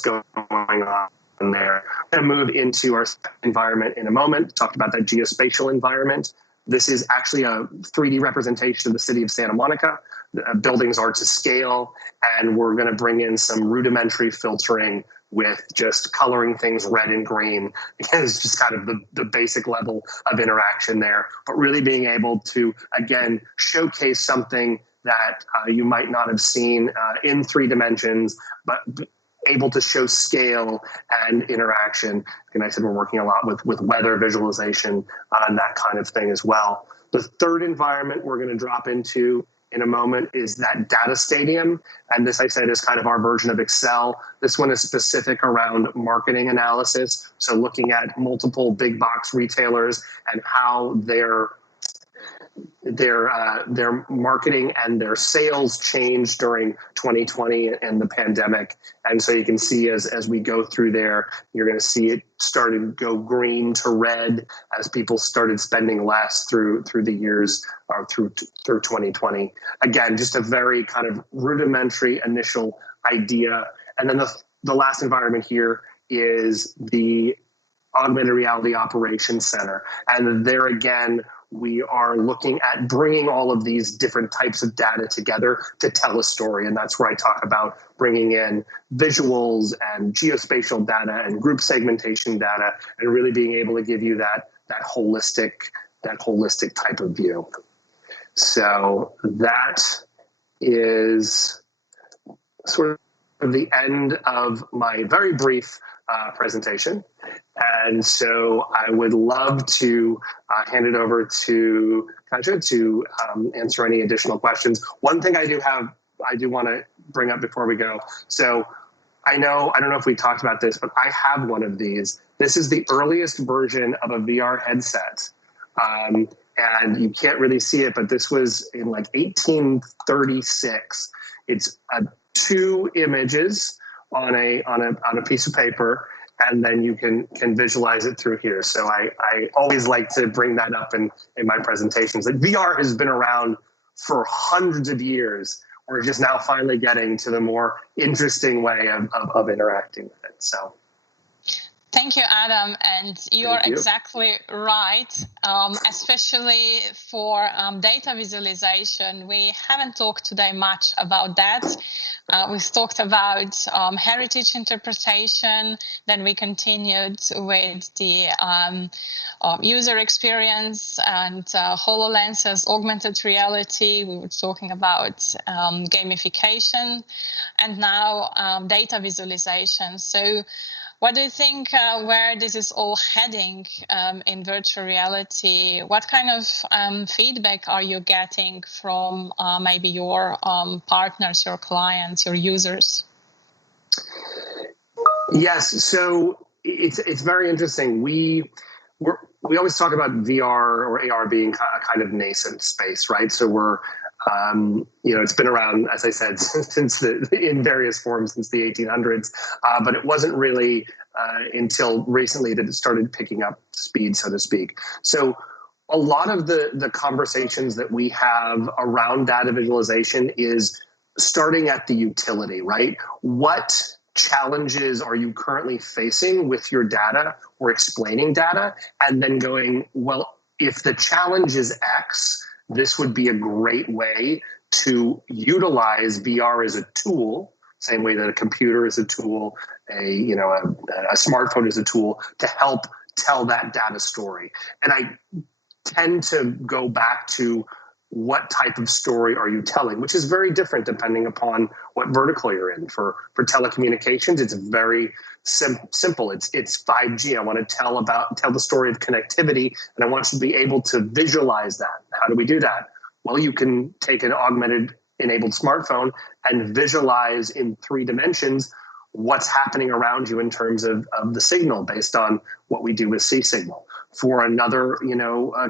going on there. I'm going to move into our environment in a moment. Talked about that geospatial environment. This is actually a 3D representation of the city of Santa Monica. The buildings are to scale, and we're going to bring in some rudimentary filtering with just coloring things red and green. Again, it's just kind of the basic level of interaction there, but really being able to, again, showcase something that you might not have seen in 3 dimensions, but able to show scale and interaction. And I said we're working a lot with weather visualization and that kind of thing as well. The third environment we're going to drop into in a moment is that data stadium. And this, I said, is kind of our version of Excel. This one is specific around marketing analysis. So looking at multiple big box retailers and how their marketing and their sales changed during 2020 and the pandemic. And so you can see as we go through there, you're going to see it started to go green to red as people started spending less through the years or through 2020. Again, just a very kind of rudimentary initial idea. And then the last environment here is the Augmented Reality Operations Center. And there again, we are looking at bringing all of these different types of data together to tell a story. And that's where I talk about bringing in visuals and geospatial data and group segmentation data and really being able to give you that holistic type of view. So that is sort of the end of my very brief presentation. And so I would love to hand it over to Kaja to answer any additional questions. One thing I do want to bring up before we go. So I don't know if we talked about this, but I have one of these. This is the earliest version of a VR headset. And you can't really see it, but this was in like 1836. It's 2 images on a piece of paper, and then you can visualize it through here. So I always like to bring that up in my presentations. Like VR has been around for hundreds of years. We're just now finally getting to the more interesting way of interacting with it. So. Thank you, Adam. And you're exactly right, especially for data visualization. We haven't talked today much about that. We've talked about heritage interpretation. Then we continued with the user experience and HoloLenses, augmented reality. We were talking about gamification, and now data visualization. So what do you think where this is all heading in virtual reality? What kind of feedback are you getting from maybe your partners, your clients, your users? Yes, so it's very interesting. We always talk about VR or AR being a kind of nascent space, right? So we're it's been around, as I said, in various forms since the 1800s, but it wasn't really until recently that it started picking up speed, so to speak. So a lot of the conversations that we have around data visualization is starting at the utility, right? What challenges are you currently facing with your data or explaining data? And then going, well, if the challenge is X, this would be a great way to utilize VR as a tool, same way that a computer is a tool, a smartphone is a tool to help tell that data story. And I tend to go back to what type of story are you telling, which is very different depending upon what vertical you're in. For telecommunications, it's very simple. It's 5G. I want to tell the story of connectivity, and I want you to be able to visualize that. How do we do that? Well, you can take an augmented enabled smartphone and visualize in 3 dimensions what's happening around you in terms of the signal based on what we do with C-signal. For another,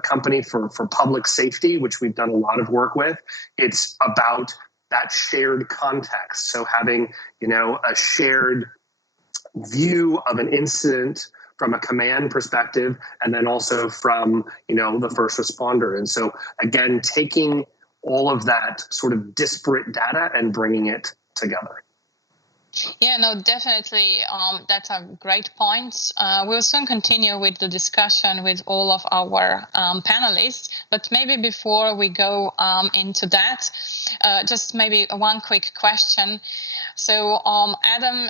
company for public safety, which we've done a lot of work with, it's about that shared context. So having, a shared view of an incident from a command perspective, and then also from, the first responder. And so again, taking all of that sort of disparate data and bringing it together. Yeah, no, definitely. That's a great point. We'll soon continue with the discussion with all of our panelists. But maybe before we go into that, just maybe one quick question. So, Adam,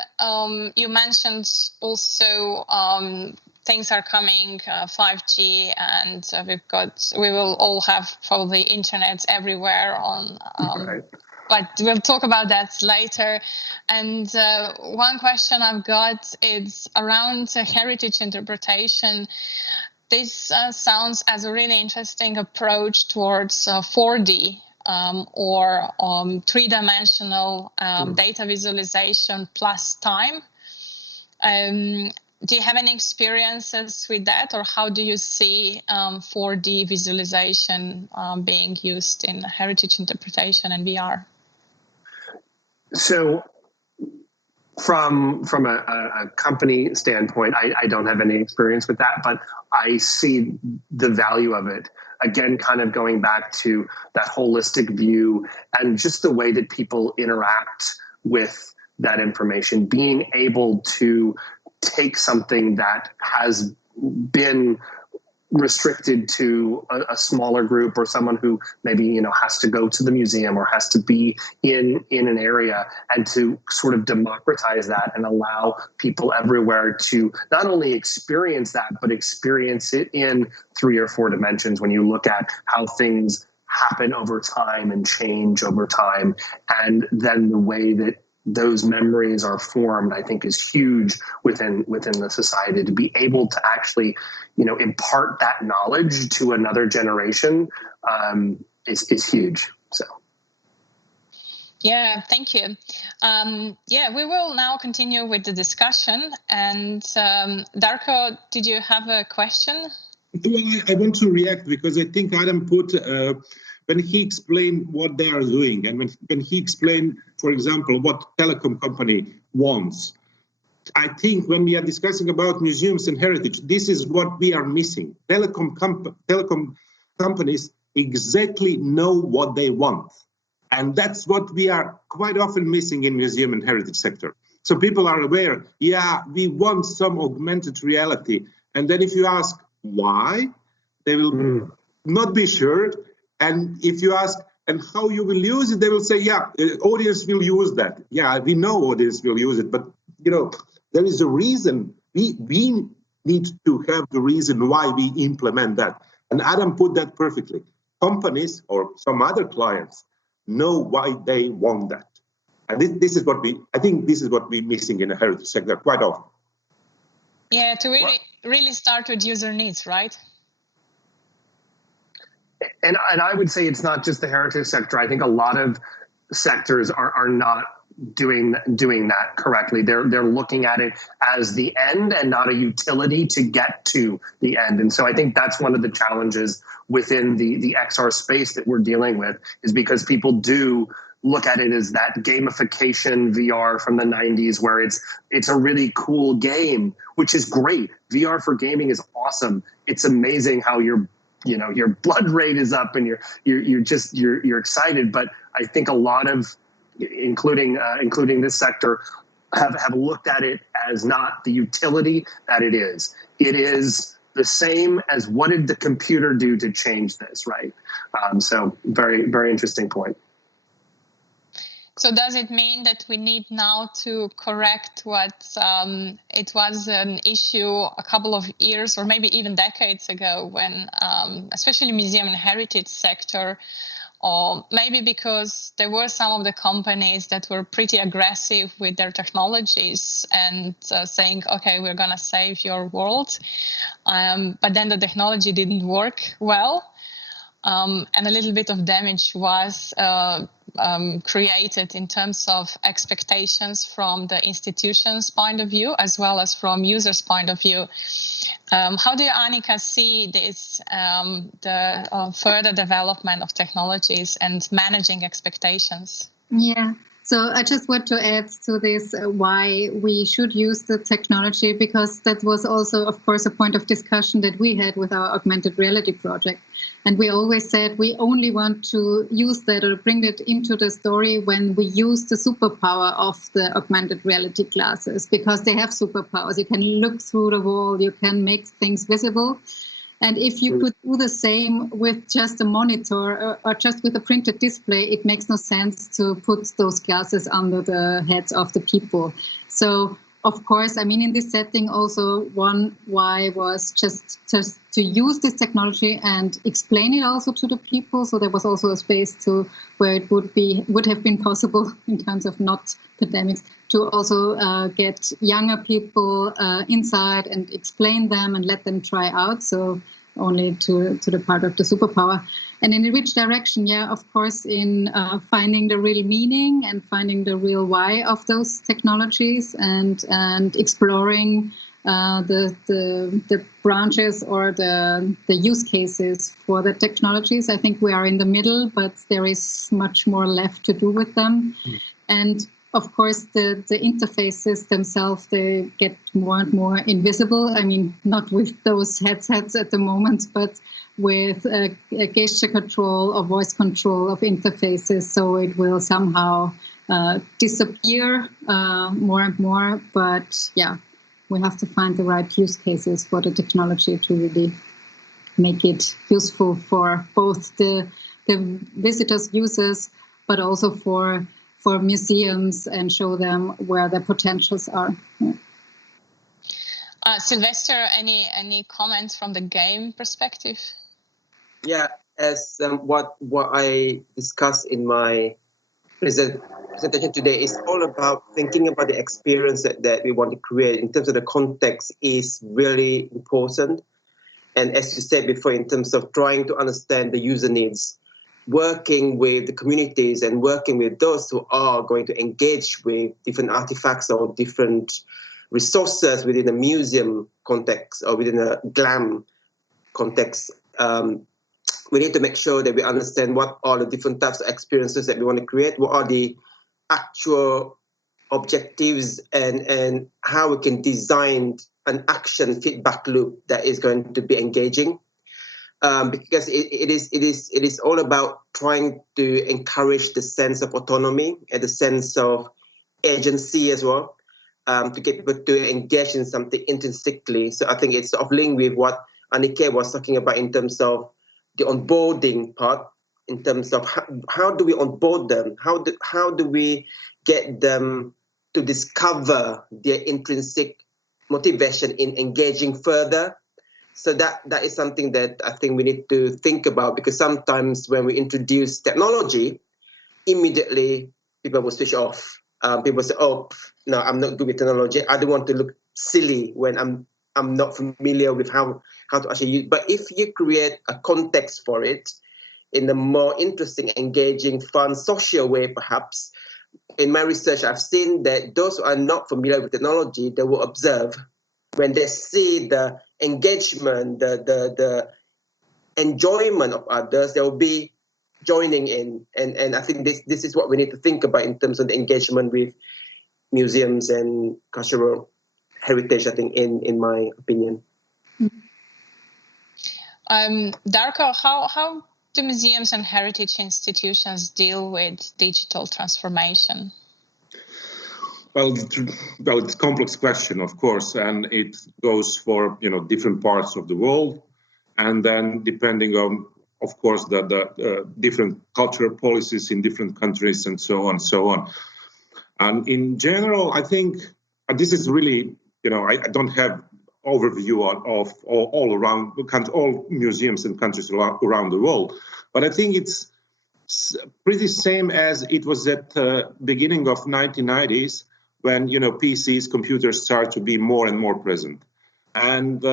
you mentioned also things are coming, 5G, and we will all have probably internet everywhere on. Right. But we'll talk about that later. And one question I've got is around heritage interpretation. This sounds as a really interesting approach towards 4D or three-dimensional data visualization plus time. Do you have any experiences with that, or how do you see 4D visualization being used in heritage interpretation and VR? So from a company standpoint, I don't have any experience with that, but I see the value of it. Again, kind of going back to that holistic view and just the way that people interact with that information, being able to take something that has been restricted to a smaller group or someone who maybe has to go to the museum or has to be in an area, and to sort of democratize that and allow people everywhere to not only experience that but experience it in 3 or 4 dimensions. When you look at how things happen over time and change over time, and then the way that those memories are formed, I think is huge within the society. To be able to actually, impart that knowledge to another generation is huge. So. Yeah, thank you. We will now continue with the discussion. And Darko, did you have a question? Well, I want to react because I think Adam put, when he explained what they are doing, and when he explained, for example, what telecom company wants, I think when we are discussing about museums and heritage, this is what we are missing. Telecom companies exactly know what they want. And that's what we are quite often missing in museum and heritage sector. So people are aware, we want some augmented reality. And then if you ask why, they will not be sure. And if you ask, and how you will use it, they will say, audience will use that. Yeah, we know audience will use it, but there is a reason. We need to have the reason why we implement that. And Adam put that perfectly. Companies or some other clients know why they want that. And this is what we're missing in the heritage sector quite often. Yeah, to really start with user needs, right? And I would say it's not just the heritage sector. I think a lot of sectors are not doing that correctly. They're looking at it as the end and not a utility to get to the end. And so I think that's one of the challenges within the XR space that we're dealing with, is because people do look at it as that gamification VR from the 90s, where it's a really cool game, which is great. VR for gaming is awesome. It's amazing how your blood rate is up and you're excited. But I think a lot of, including this sector, have looked at it as not the utility that it is. It is the same as, what did the computer do to change this, right? So very, very interesting point. So does it mean that we need now to correct what it was an issue a couple of years or maybe even decades ago, when especially museum and heritage sector, or maybe because there were some of the companies that were pretty aggressive with their technologies and saying, okay, we're going to save your world. But then the technology didn't work well. And a little bit of damage was created in terms of expectations from the institution's point of view, as well as from users' point of view. How do you, Anika, see this, the further development of technologies and managing expectations? Yeah, So I just want to add to this why we should use the technology, because that was also, of course, a point of discussion that we had with our augmented reality project. And we always said we only want to use that or bring it into the story when we use the superpower of the augmented reality glasses, because they have superpowers. You can look through the wall, you can make things visible. And if you could do the same with just a monitor or just with a printed display, it makes no sense to put those glasses under the heads of the people. So, of course, I mean, in this setting, also one why was just to use this technology and explain it also to the people. So there was also a space where it would have been possible in terms of not pandemics to also get younger people inside and explain them and let them try out. So only to the part of the superpower. And in which direction? Yeah, of course, in finding the real meaning and finding the real why of those technologies and exploring the branches or the use cases for the technologies. I think we are in the middle, but there is much more left to do with them. And of course, the interfaces themselves, they get more and more invisible. I mean, not with those headsets at the moment, but with a gesture control or voice control of interfaces. So it will somehow disappear more and more. But yeah, we have to find the right use cases for the technology to really make it useful for both the visitors, users, but also for museums and show them where their potentials are. Yeah. Sylvester, any comments from the game perspective? Yeah, as what I discussed in my presentation today is all about thinking about the experience that we want to create in terms of the context is really important. And as you said before, in terms of trying to understand the user needs, working with the communities and working with those who are going to engage with different artifacts or different resources within a museum context or within a GLAM context, we need to make sure that we understand what are the different types of experiences that we want to create, what are the actual objectives, and how we can design an action feedback loop that is going to be engaging. Because it is all about trying to encourage the sense of autonomy and the sense of agency as well, to get people to engage in something intrinsically. So I think it's sort of linked with what Anika was talking about in terms of the onboarding part, in terms of how do we onboard them? How do we get them to discover their intrinsic motivation in engaging further? So that is something that I think we need to think about, because sometimes when we introduce technology, immediately people will switch off. People say, "Oh, no, I'm not good with technology. I don't want to look silly when I'm not familiar with how to actually use." But if you create a context for it in a more interesting, engaging, fun, social way, perhaps, in my research, I've seen that those who are not familiar with technology, they will observe. When they see the engagement, the enjoyment of others, they will be joining in. And I think this is what we need to think about in terms of the engagement with museums and cultural heritage, I think, in my opinion. Darko, how do museums and heritage institutions deal with digital transformation? Well, it's a complex question, of course, and it goes for different parts of the world, and then depending on, of course, the different cultural policies in different countries and so on and so on. And in general, I think this is really, I don't have overview of all around all museums and countries around the world, but I think it's pretty same as it was at the beginning of 1990s. When PCs, computers start to be more and more present, and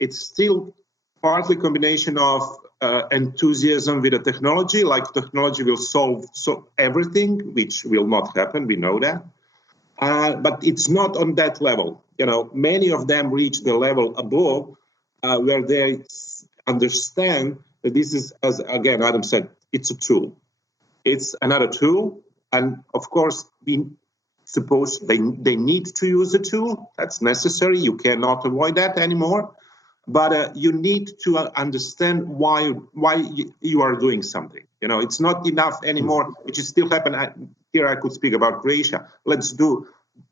it's still partly combination of enthusiasm with the technology, like technology will solve everything, which will not happen. We know that, but it's not on that level. Many of them reach the level above where they understand that this is, as again Adam said, it's a tool. It's another tool. And of course, we suppose they need to use the tool. That's necessary. You cannot avoid that anymore. But you need to understand why you are doing something. You know, it's not enough anymore, which is still happening. Here I could speak about Croatia. Let's do,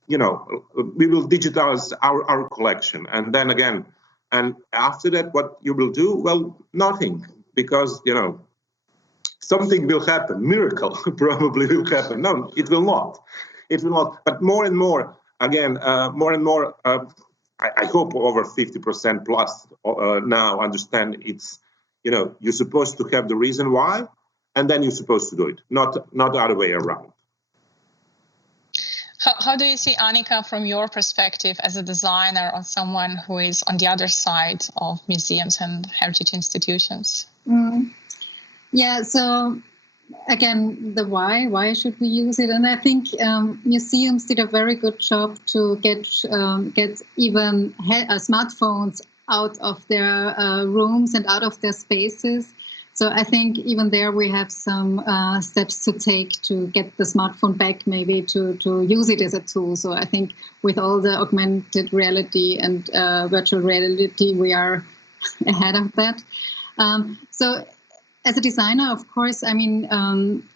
you know, we will digitize our collection. And then again, and after that, what you will do? Well, nothing, because, you know, something will happen. Miracle probably will happen. No, it will not. It will not. But more and more, again, more and more, I hope over 50% plus now understand it's, you know, you're supposed to have the reason why, and then you're supposed to do it, not the other way around. How do you see, Anika, from your perspective as a designer or someone who is on the other side of museums and heritage institutions? Yeah, so again, the why should we use it? And I think museums did a very good job to get even smartphones out of their rooms and out of their spaces. So I think even there we have some steps to take to get the smartphone back, maybe to use it as a tool. So I think with all the augmented reality and virtual reality, we are ahead of that. So as a designer, of course, I mean,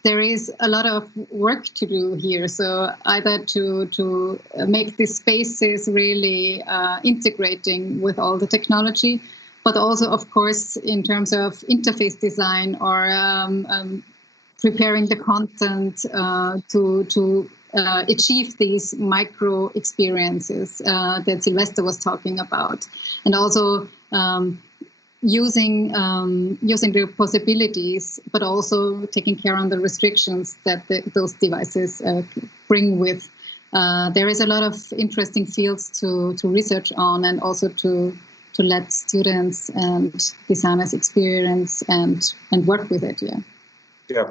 there is a lot of work to do here. So either to make these spaces really integrating with all the technology, but also, of course, in terms of interface design or preparing the content to achieve these micro experiences that Sylvester was talking about, and also using the possibilities, but also taking care on the restrictions that those devices bring with. There is a lot of interesting fields to research on, and also to let students and designers experience and work with it. Yeah.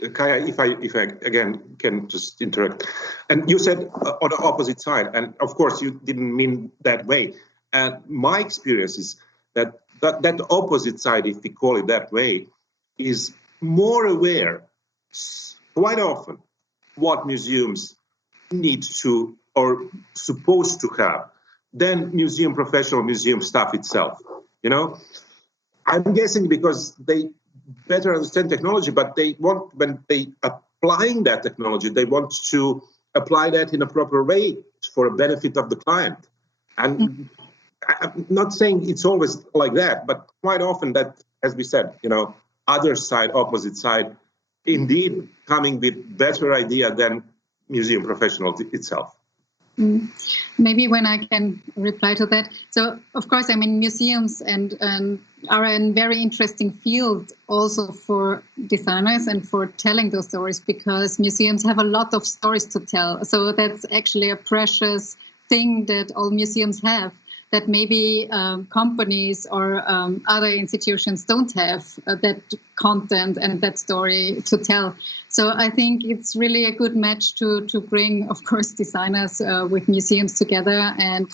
Kaja, if I again can just interrupt, and you said on the opposite side, and of course you didn't mean that way. And my experience is that opposite side, if we call it that way, is more aware quite often what museums need to or supposed to have than professional museum staff itself. You know, I'm guessing because they better understand technology, but they want, when they applying that technology, they want to apply that in a proper way for a benefit of the client. And I'm not saying it's always like that, but quite often that, as we said, you know, other side, opposite side, indeed coming with better idea than museum professionals itself. Maybe when I can reply to that. So, of course, I mean, museums and are a very interesting field also for designers and for telling those stories, because museums have a lot of stories to tell. So that's actually a precious thing that all museums have, that maybe companies or other institutions don't have that content and that story to tell. So I think it's really a good match to bring, of course, designers with museums together and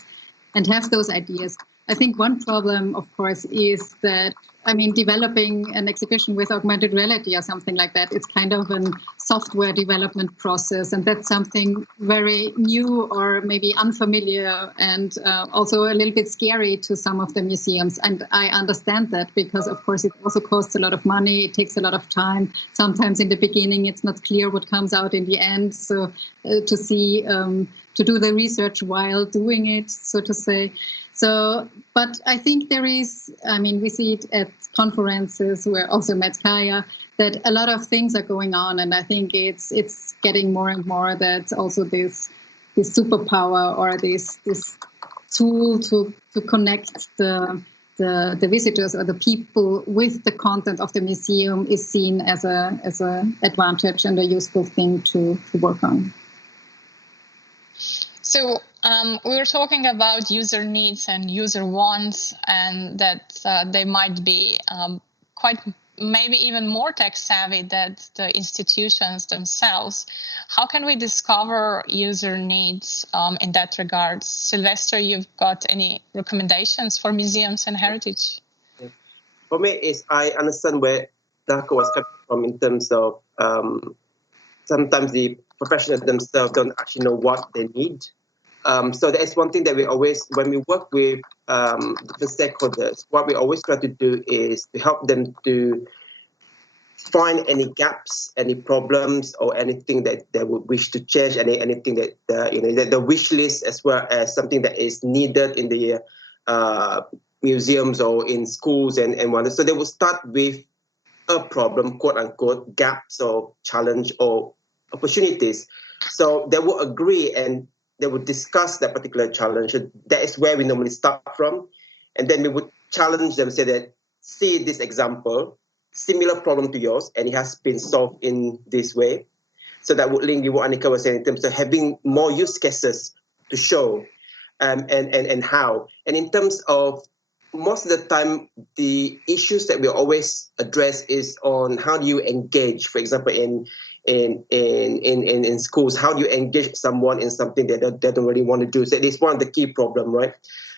have those ideas. I think one problem, of course, is that, I mean, developing an exhibition with augmented reality or something like that, it's kind of a software development process, and that's something very new or maybe unfamiliar, and also a little bit scary to some of the museums. And I understand that, because, of course, it also costs a lot of money, it takes a lot of time. Sometimes in the beginning, it's not clear what comes out in the end. So to see, to do the research while doing it, so to say. So, but I think there is, I mean, we see it at conferences where also met Kaja, that a lot of things are going on. And I think it's getting more and more that also this superpower or this tool to connect the visitors or the people with the content of the museum is seen as a advantage and a useful thing to work on. So we were talking about user needs and user wants, and that they might be quite, maybe even more tech savvy than the institutions themselves. How can we discover user needs in that regard? Sylvester, you've got any recommendations for museums and heritage? For me, I understand where Darko was coming from in terms of sometimes the professionals themselves don't actually know what they need. So that is one thing that we always, when we work with different stakeholders, what we always try to do is to help them to find any gaps, any problems, or anything that they would wish to change, anything that the wish list, as well as something that is needed in the museums or in schools and whatnot. So they will start with a problem, quote unquote, gaps or challenge or opportunities. So they will agree and they would discuss that particular challenge. That is where we normally start from. And then we would challenge them, say that, see this example, similar problem to yours, and it has been solved in this way. So that would link you what Anika was saying in terms of having more use cases to show and how. And in terms of most of the time, the issues that we always address is on how do you engage, for example, in schools, how do you engage someone in something that they don't really want to do? So it is one of the key problems, right?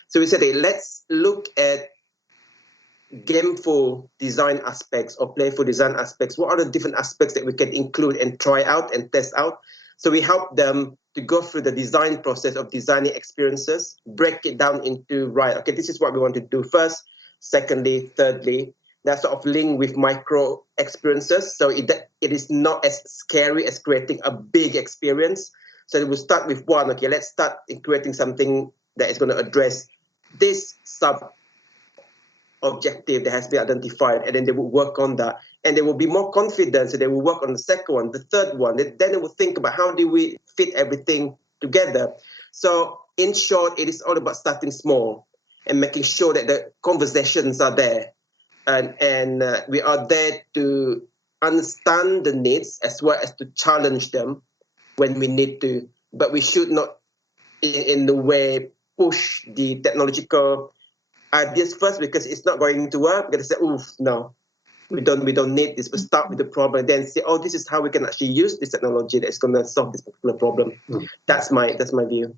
So we said, hey, let's look at gameful design aspects or playful design aspects. What are the different aspects that we can include and try out and test out? So we help them to go through the design process of designing experiences, break it down into, right, okay, this is what we want to do first, secondly, thirdly. That sort of link with micro experiences. So it is not as scary as creating a big experience. So we'll start with one, okay, let's start in creating something that is going to address this sub-objective that has been identified, and then they will work on that. And they will be more confident, so they will work on the second one, the third one. Then they will think about how do we fit everything together. So in short, it is all about starting small and making sure that the conversations are there. And we are there to understand the needs as well as to challenge them when we need to. But we should not, in the way, push the technological ideas first, because it's not going to work. We're going to say, oof, no. We don't need this. We start with the problem, then say, oh, this is how we can actually use this technology that's going to solve this particular problem. That's my view.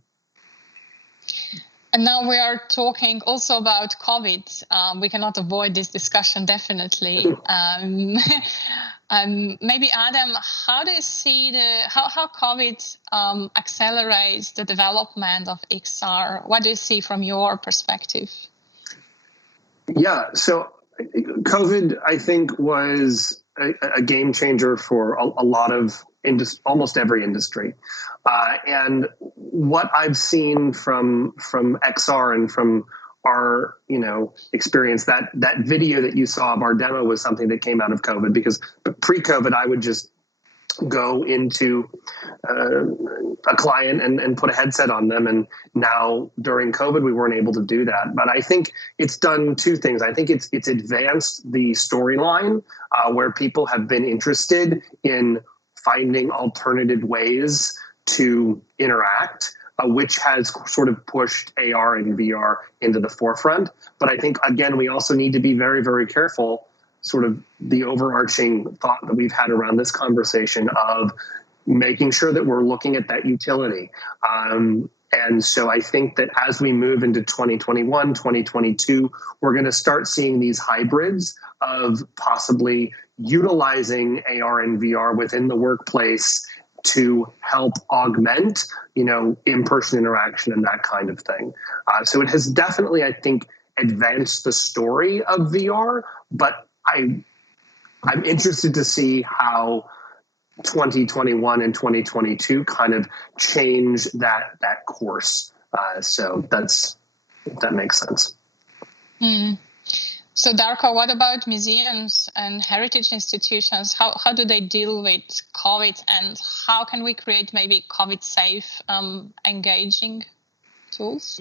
And now we are talking also about COVID. We cannot avoid this discussion, definitely. Maybe Adam, how do you see how COVID accelerates the development of XR? What do you see from your perspective? Yeah, so COVID, I think, was a game changer for a lot of almost every industry. And what I've seen from XR and from our experience, that video that you saw of our demo was something that came out of COVID, because pre-COVID I would just go into a client and put a headset on them. And now during COVID, we weren't able to do that. But I think it's done two things. I think it's advanced the storyline where people have been interested in finding alternative ways to interact, which has sort of pushed AR and VR into the forefront. But I think, again, we also need to be very, very careful, sort of the overarching thought that we've had around this conversation of making sure that we're looking at that utility. And so I think that as we move into 2021, 2022, we're going to start seeing these hybrids of possibly utilizing AR and VR within the workplace to help augment, in-person interaction and that kind of thing. So it has definitely, I think, advanced the story of VR, but I'm interested to see how 2021 and 2022 kind of change that course. So that makes sense. So Darko, what about museums and heritage institutions? How do they deal with COVID, and how can we create maybe COVID-safe, engaging tools?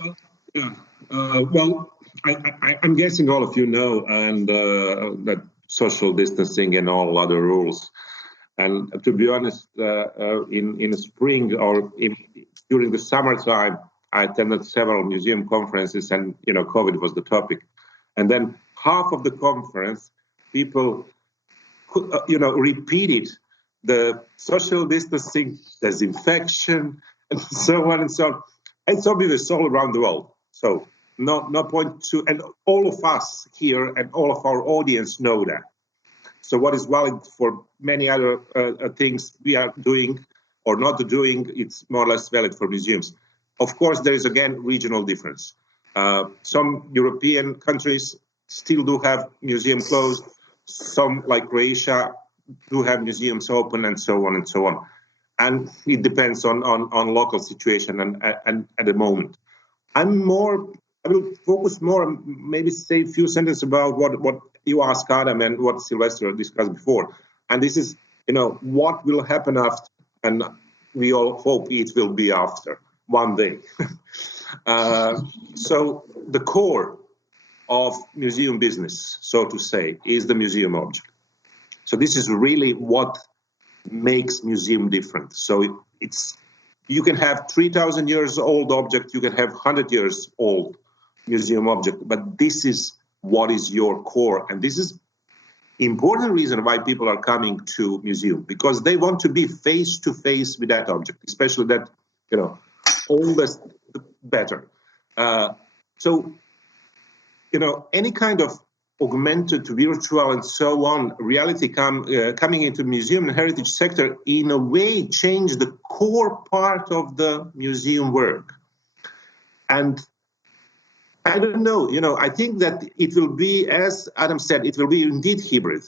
Well, I'm guessing all of you know, and that social distancing and all other rules. And to be honest, in the spring or during the summertime, I attended several museum conferences, and COVID was the topic. And then half of the conference, people repeated the social distancing, disinfection, and so on and so on. And so we were all around the world. So no point to, and all of us here and all of our audience know that. So what is valid for many other things we are doing or not doing, it's more or less valid for museums. Of course, there is again regional difference. Some European countries still do have museum closed. Some, like Croatia, do have museums open, and so on and so on. And it depends on local situation and at the moment. I will focus more, maybe say a few sentences about what you asked Adam and what Sylvester discussed before. And this is, what will happen after, and we all hope it will be after one day. So the core of museum business, so to say, is the museum object. So this is really what makes museum different. So you can have 3,000 years old object, you can have 100 years old museum object, but this is what is your core. And this is important reason why people are coming to museum, because they want to be face to face with that object, especially that, oldest, the better. So, any kind of augmented, virtual, and so on reality coming into museum and heritage sector in a way change the core part of the museum work. And I don't know, I think that it will be, as Adam said, it will be indeed hybrid.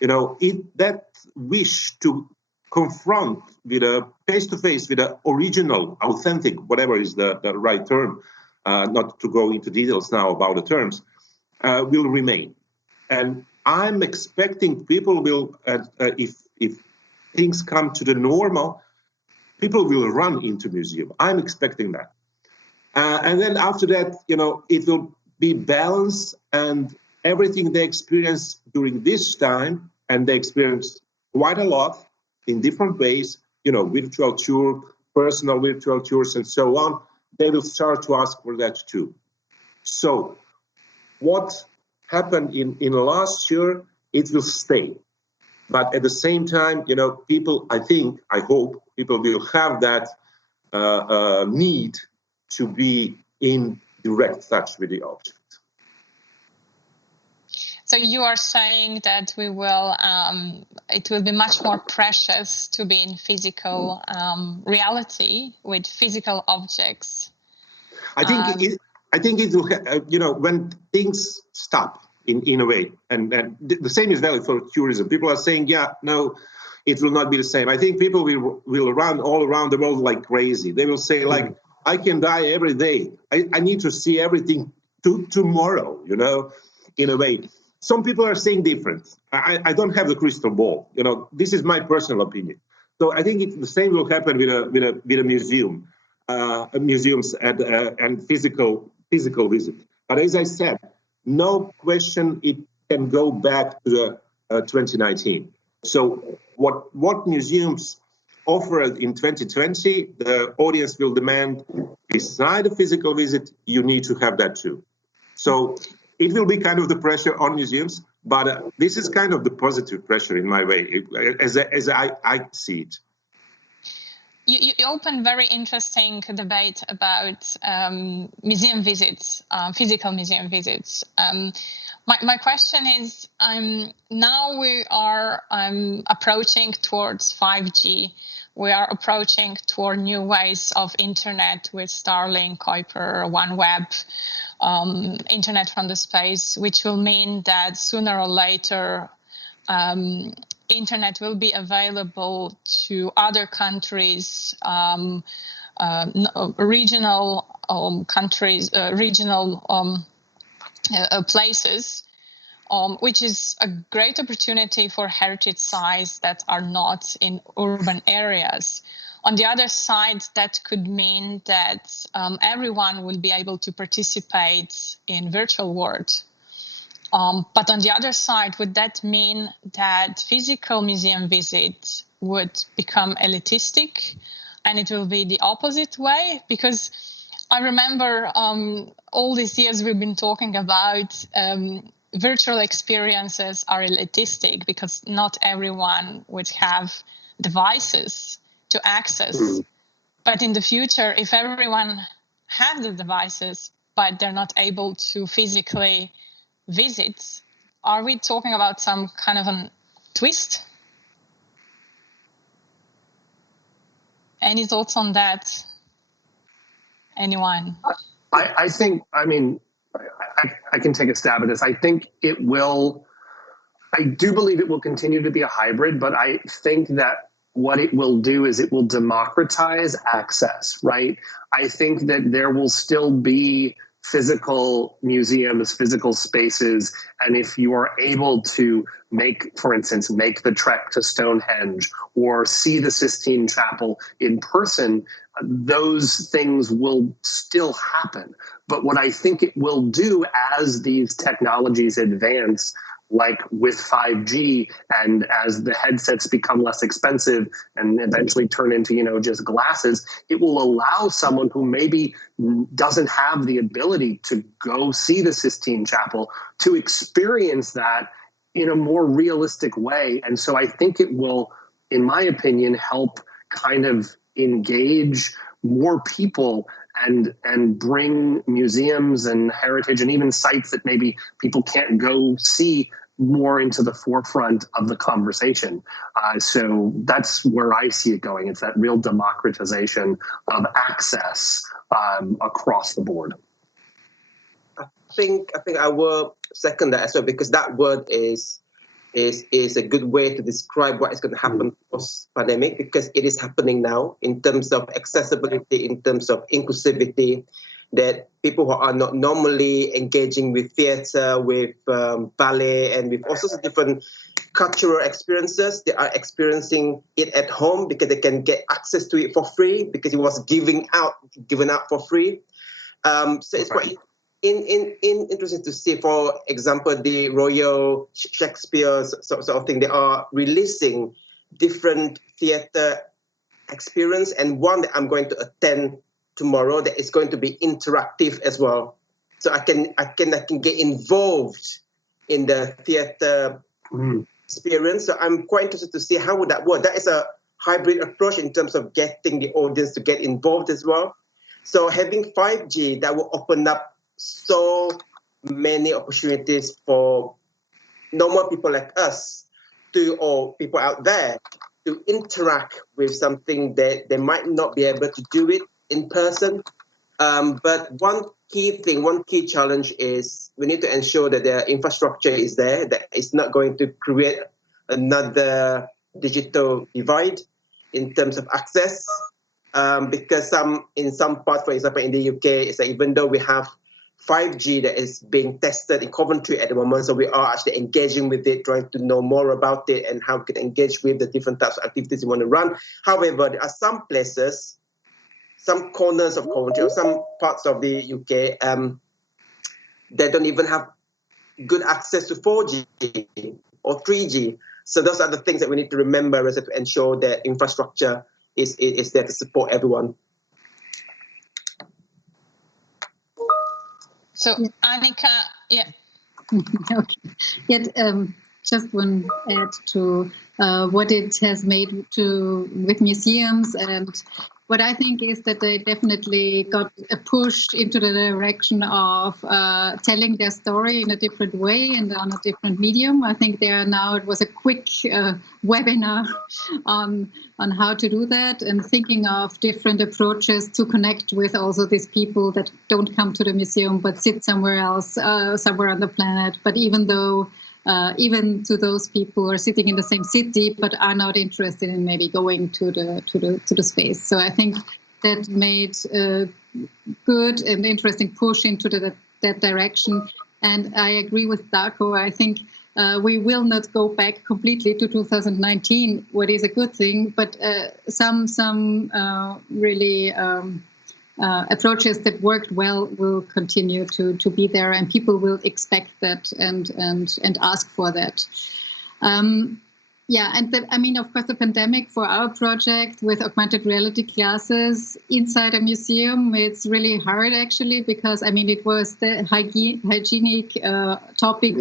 That wish to confront with a face-to-face with the original, authentic, whatever is the right term, not to go into details now about the terms, will remain. And I'm expecting people will, if things come to the normal, people will run into museum. I'm expecting that. And then after that, it will be balanced, and everything they experience during this time, and they experience quite a lot in different ways, virtual tour, personal virtual tours, and so on, they will start to ask for that too. So what happened in the last year, it will stay. But at the same time, people, I hope people will have that need to be in direct touch with the object. So you are saying that it will be much more precious to be in physical reality with physical objects. I think it will, when things stop in a way, and the same is valid for tourism. People are saying, no, it will not be the same. I think people will run all around the world like crazy. They will say, I can die every day. I need to see everything tomorrow, in a way. Some people are saying different. I don't have the crystal ball. This is my personal opinion. So I think the same will happen with a museum, museums and physical visit. But as I said, no question it can go back to the 2019. So what museums offered in 2020, the audience will demand, beside the physical visit, you need to have that too. So it will be kind of the pressure on museums, but this is kind of the positive pressure in my way, as I see it. You opened very interesting debate about museum visits, physical museum visits. My question is, now we are approaching towards 5G. We are approaching toward new ways of internet with Starlink, Kuiper, OneWeb, internet from the space, which will mean that sooner or later, internet will be available to other countries, regional countries, regional places, which is a great opportunity for heritage sites that are not in urban areas. On the other side, that could mean that everyone will be able to participate in virtual world. But on the other side, would that mean that physical museum visits would become elitistic and it will be the opposite way? Because I remember all these years we've been talking about virtual experiences are elitistic because not everyone would have devices to access. But in the future, if everyone has the devices, but they're not able to physically visit, are we talking about some kind of an twist. Any thoughts on that? Anyone? I think, I can take a stab at this. I think I do believe it will continue to be a hybrid, but I think that what it will do is it will democratize access, right? I think that there will still be physical museums, physical spaces, and if you are able to for instance, make the trek to Stonehenge or see the Sistine Chapel in person, those things will still happen. But what I think it will do as these technologies advance, like with 5G, and as the headsets become less expensive and eventually turn into, just glasses, it will allow someone who maybe doesn't have the ability to go see the Sistine Chapel to experience that in a more realistic way. And so I think it will, in my opinion, help kind of engage more people and bring museums and heritage and even sites that maybe people can't go see more into the forefront of the conversation. So that's where I see it going. It's that real democratization of access across the board. I think I will second that as well, because that word is a good way to describe what is going to happen post-pandemic, because it is happening now in terms of accessibility, in terms of inclusivity, that people who are not normally engaging with theatre, with ballet, and with all sorts of different cultural experiences, they are experiencing it at home because they can get access to it for free, because it was given out for free. So it's quite interesting to see, for example, the Royal Shakespeare sort of thing. They are releasing different theatre experience, and one that I'm going to attend tomorrow that is going to be interactive as well. So I can get involved in the theatre experience. So I'm quite interested to see how would that work. That is a hybrid approach in terms of getting the audience to get involved as well. So having 5G, that will open up so many opportunities for normal people like us or people out there to interact with something that they might not be able to do it in person. But one key challenge is we need to ensure that the infrastructure is there, that it's not going to create another digital divide in terms of access. Because in some parts, for example, in the UK, it's like even though we have 5G that is being tested in Coventry at the moment, so we are actually engaging with it, trying to know more about it and how we can engage with the different types of activities we want to run. However, there are some places, some corners of Coventry or some parts of the UK that don't even have good access to 4G or 3G. So those are the things that we need to remember as to ensure that infrastructure is there to support everyone. So Anika, yeah. Okay. Yet, just one add to what it has made with museums, and what I think is that they definitely got pushed into the direction of telling their story in a different way and on a different medium. I think it was a quick webinar on how to do that, and thinking of different approaches to connect with also these people that don't come to the museum but sit somewhere else, somewhere on the planet. But even to those people who are sitting in the same city but are not interested in maybe going to the space. So I think that made a good and interesting push into that direction. And I agree with Darko. I think we will not go back completely to 2019, what is a good thing, but some really approaches that worked well will continue to be there, and people will expect that and ask for that. Of course, the pandemic for our project with augmented reality classes inside a museum, it's really hard actually, because it was the hygienic topic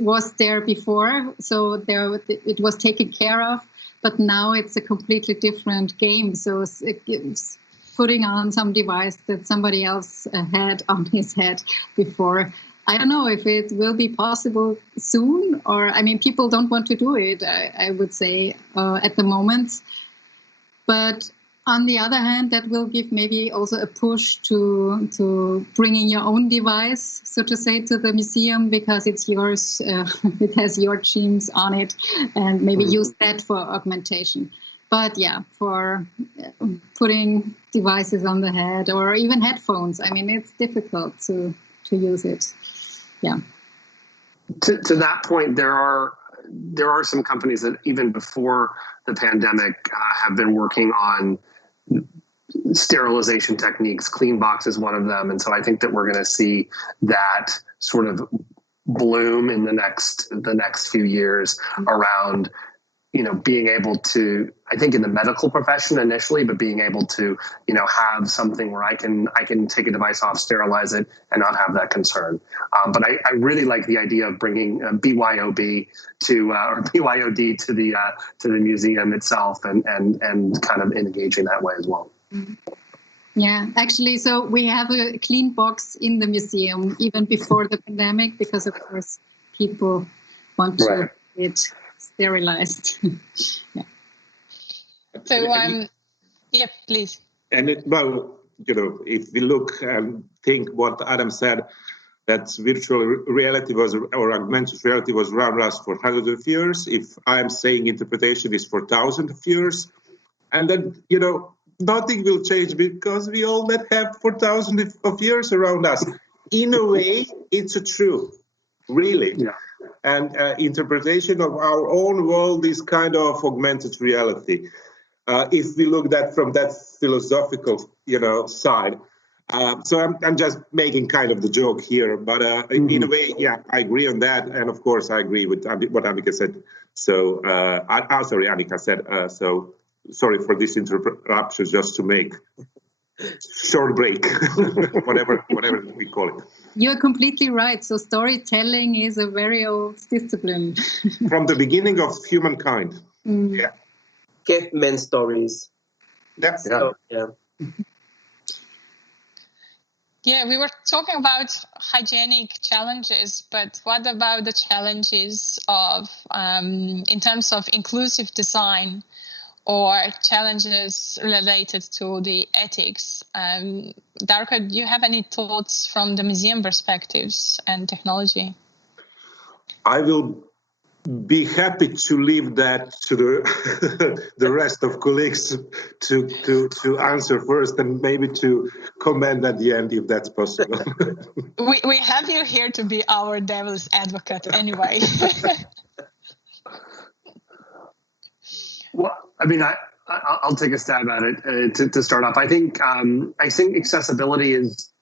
was there before, so it was taken care of, but now it's a completely different game. So it's putting on some device that somebody else had on his head before. I don't know if it will be possible soon, or I mean, people don't want to do it, I would say, at the moment. But on the other hand, that will give maybe also a push to bringing your own device, so to say, to the museum, because it's yours, it has your genes on it, and maybe use that for augmentation. But yeah, for putting devices on the head or even headphones, I mean, it's difficult to use it. Yeah. To that point, there are some companies that even before the pandemic have been working on sterilization techniques. CleanBox is one of them, and so I think that we're going to see that sort of bloom in the next few years around, you know, being able to, I think in the medical profession initially, but being able to, you know, have something where I can take a device off, sterilize it, and not have that concern. But I really like the idea of bringing BYOB to or BYOD to the museum itself, and kind of engaging that way as well. Yeah, actually, so we have a clean box in the museum even before the pandemic, because of course people want to get sterilized. Yeah. So, yeah, please. And well, you know, if we look and think what Adam said, that virtual reality or augmented reality was around us for hundreds of years. If I'm saying interpretation is for thousands of years, and then, you know, nothing will change because we all that have for thousands of years around us. In a way, it's true, really. Yeah. And interpretation of our own world is kind of augmented reality. If we look at from that philosophical, you know, side. So I'm just making kind of the joke here, but in a way, yeah, I agree on that, and of course I agree with what Anika said. So, sorry, Anika said. So sorry for this interruption, just to make short break, whatever we call it. You're completely right. So storytelling is a very old discipline. From the beginning of humankind. Yeah. Caveman stories. That's so, yeah. Yeah, we were talking about hygienic challenges, but what about the challenges of, in terms of inclusive design, or challenges related to the ethics? Darko, do you have any thoughts from the museum perspectives and technology? I will be happy to leave that to the rest of colleagues to answer first, and maybe to comment at the end if that's possible. we have you here to be our devil's advocate anyway. Well, I mean, I'll take a stab at it to start off. I think accessibility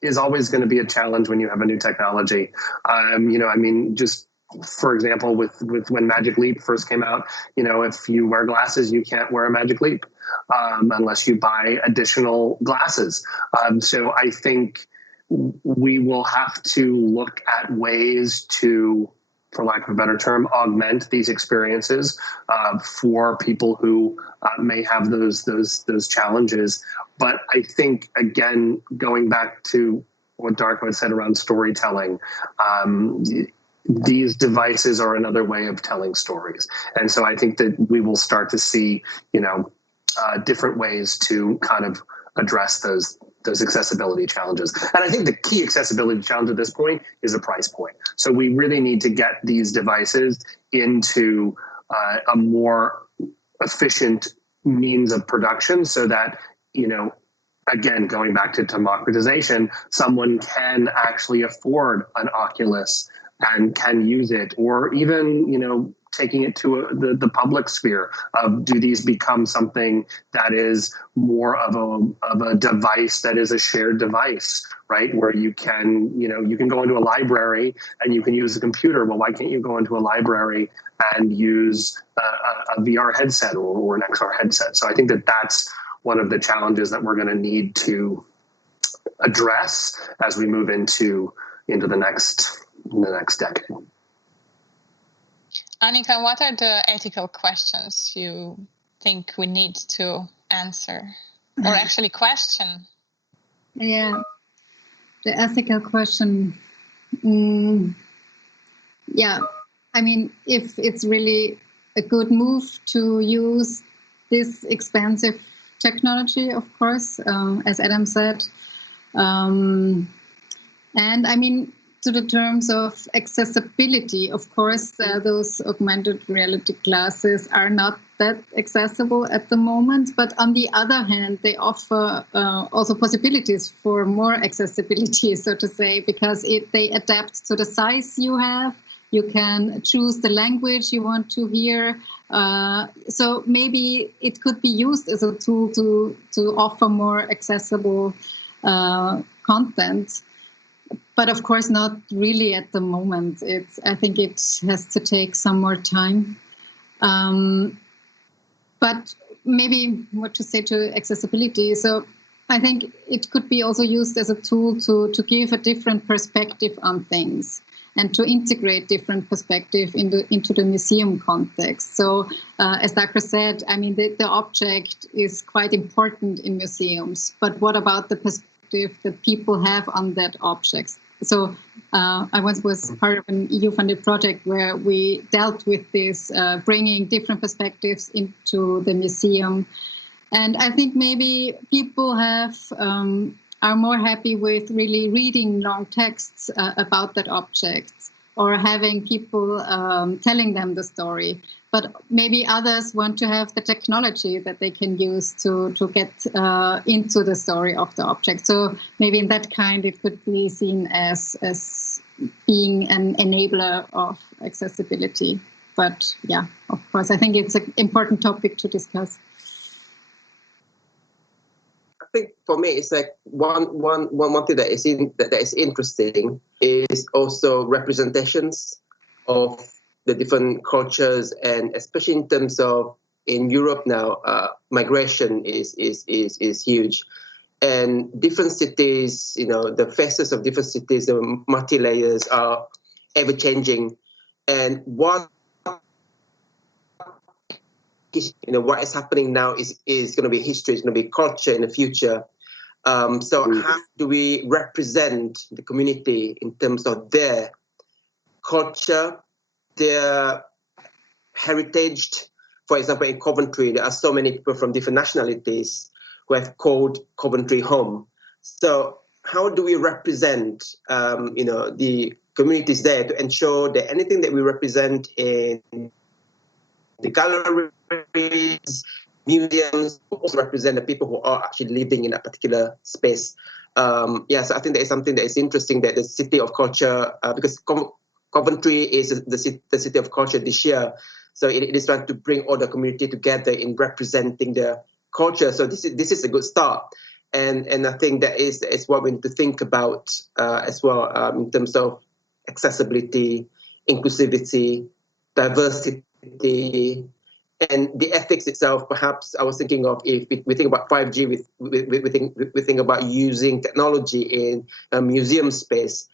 is always going to be a challenge when you have a new technology. You know, I mean, just for example, with when Magic Leap first came out, you know, if you wear glasses, you can't wear a Magic Leap unless you buy additional glasses. So I think we will have to look at ways to, for lack of a better term, augment these experiences for people who may have those challenges. But I think, again, going back to what Darko had said around storytelling, these devices are another way of telling stories. And so I think that we will start to see, you know, different ways to kind of address those accessibility challenges. And I think the key accessibility challenge at this point is a price point. So we really need to get these devices into a more efficient means of production, so that, you know, again, going back to democratization, someone can actually afford an Oculus and can use it, or even, you know, taking it to the public sphere of, do these become something that is more of a device that is a shared device, right? Where you can, you know, you can go into a library and you can use a computer. Well, why can't you go into a library and use a VR headset or an XR headset? So I think that that's one of the challenges that we're going to need to address as we move into the next decade. Anika, what are the ethical questions you think we need to answer, or actually question? Yeah, the ethical question. Yeah, I mean, if it's really a good move to use this expensive technology, of course, as Adam said. And I mean, to the terms of accessibility, of course, those augmented reality glasses are not that accessible at the moment. But on the other hand, they offer also possibilities for more accessibility, so to say, because they adapt to the size you have. You can choose the language you want to hear. So maybe it could be used as a tool to offer more accessible content. But of course, not really at the moment. I think it has to take some more time. But maybe what to say to accessibility. So I think it could be also used as a tool to give a different perspective on things and to integrate different perspective into the museum context. So as Darko said, I mean, the object is quite important in museums, but what about the perspective that people have on that object? So I once was part of an EU-funded project where we dealt with this, bringing different perspectives into the museum. And I think maybe people are more happy with really reading long texts about that object or having people telling them the story. But maybe others want to have the technology that they can use to get into the story of the object. So maybe in that kind, it could be seen as being an enabler of accessibility. But yeah, of course, I think it's an important topic to discuss. I think for me, it's like one thing that is interesting is also representations of the different cultures, and especially in terms of in Europe now, migration is huge, and different cities, the faces of different cities, the multi-layers are ever changing, and what is happening now is going to be history, it's going to be culture in the future. So how do we represent the community in terms of their culture, their heritage? For example, in Coventry, there are so many people from different nationalities who have called Coventry home. So how do we represent, the communities there to ensure that anything that we represent in the galleries, museums, also represent the people who are actually living in a particular space? So I think that is something that is interesting, that the City of Culture, because Coventry is the City of Culture this year, so it is trying to bring all the community together in representing their culture. So this is a good start, and I think that is what we need to think about as well, in terms of accessibility, inclusivity, diversity, and the ethics itself. Perhaps I was thinking of, if we think about 5G, we think about using technology in a museum space.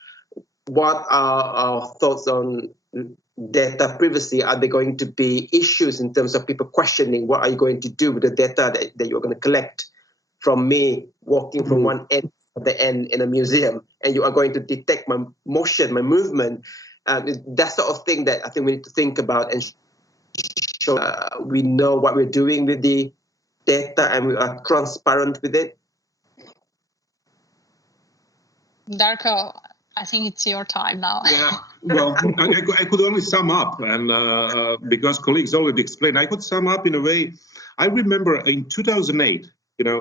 What are our thoughts on data privacy? Are there going to be issues in terms of people questioning what are you going to do with the data that you're going to collect from me walking from one end to the end in a museum, and you are going to detect my motion, my movement? That sort of thing that I think we need to think about and show we know what we're doing with the data and we are transparent with it. Darko, I think it's your time now. Yeah, well, I could only sum up, and because colleagues already explained, I could sum up in a way. I remember in 2008,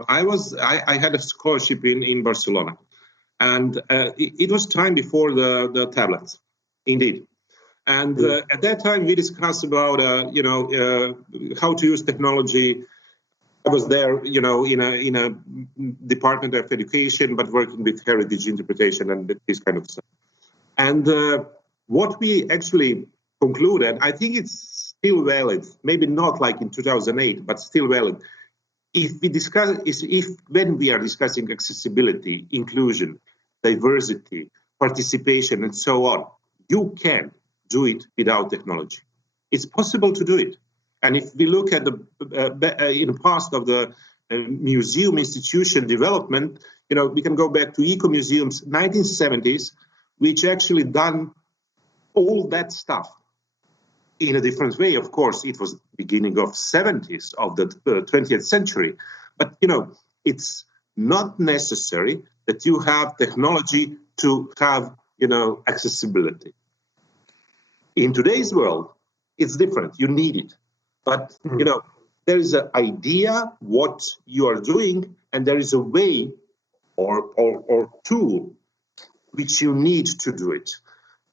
I had a scholarship in Barcelona, and it was time before the tablets, indeed. And at that time, we discussed about how to use technology. I was there, in a department of education, but working with heritage interpretation and this kind of stuff. And what we actually concluded, I think it's still valid, maybe not like in 2008, but still valid. When we are discussing accessibility, inclusion, diversity, participation, and so on, you can do it without technology. It's possible to do it. And if we look at in the past of the museum institution development, we can go back to eco-museums, 1970s, which actually done all that stuff in a different way. Of course, it was beginning of 70s of the 20th century, but it's not necessary that you have technology to have accessibility. In today's world, it's different. You need it, but there is an idea what you are doing, and there is a way or tool which you need to do it.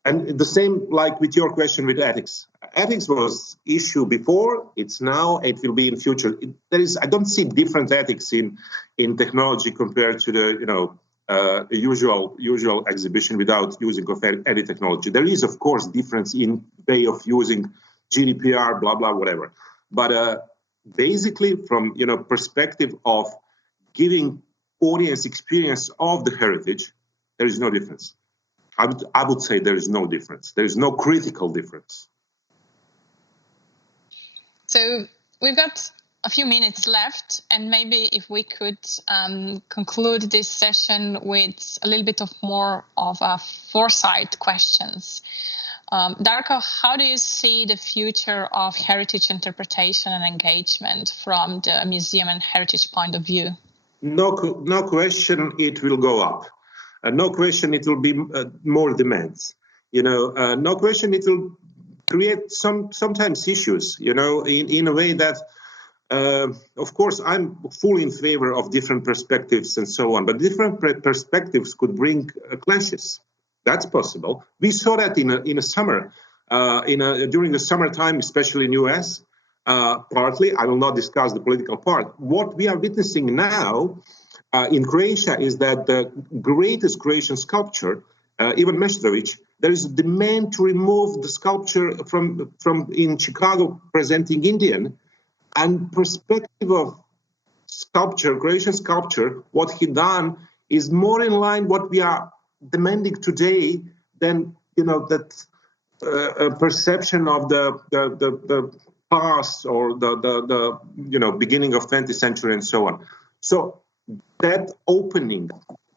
And the same like with your question with ethics. Ethics was issue before, it's now, it will be in future. I don't see different ethics in technology compared to the usual exhibition without using of any technology. There is, of course, difference in way of using GDPR, blah, blah, whatever. But basically, from perspective of giving audience experience of the heritage, there is no difference. I would say there is no difference. There is no critical difference. So we've got a few minutes left, and maybe if we could conclude this session with a little bit of more of a foresight questions. Darko, how do you see the future of heritage interpretation and engagement from the museum and heritage point of view? No question, it will go up. No question, it will be more demands. No question, it will create sometimes issues. In a way that, of course, I'm fully in favor of different perspectives and so on. But different perspectives could bring clashes. That's possible. We saw that in a summer, during the summertime, especially in US. Partly, I will not discuss the political part. What we are witnessing now in Croatia is that the greatest Croatian sculptor, Ivan Meštrović, there is a demand to remove the sculpture from in Chicago presenting Indian, and perspective of sculpture, Croatian sculpture, what he done is more in line what we are demanding today than that perception of the past or the beginning of 20th century and so on. So that opening,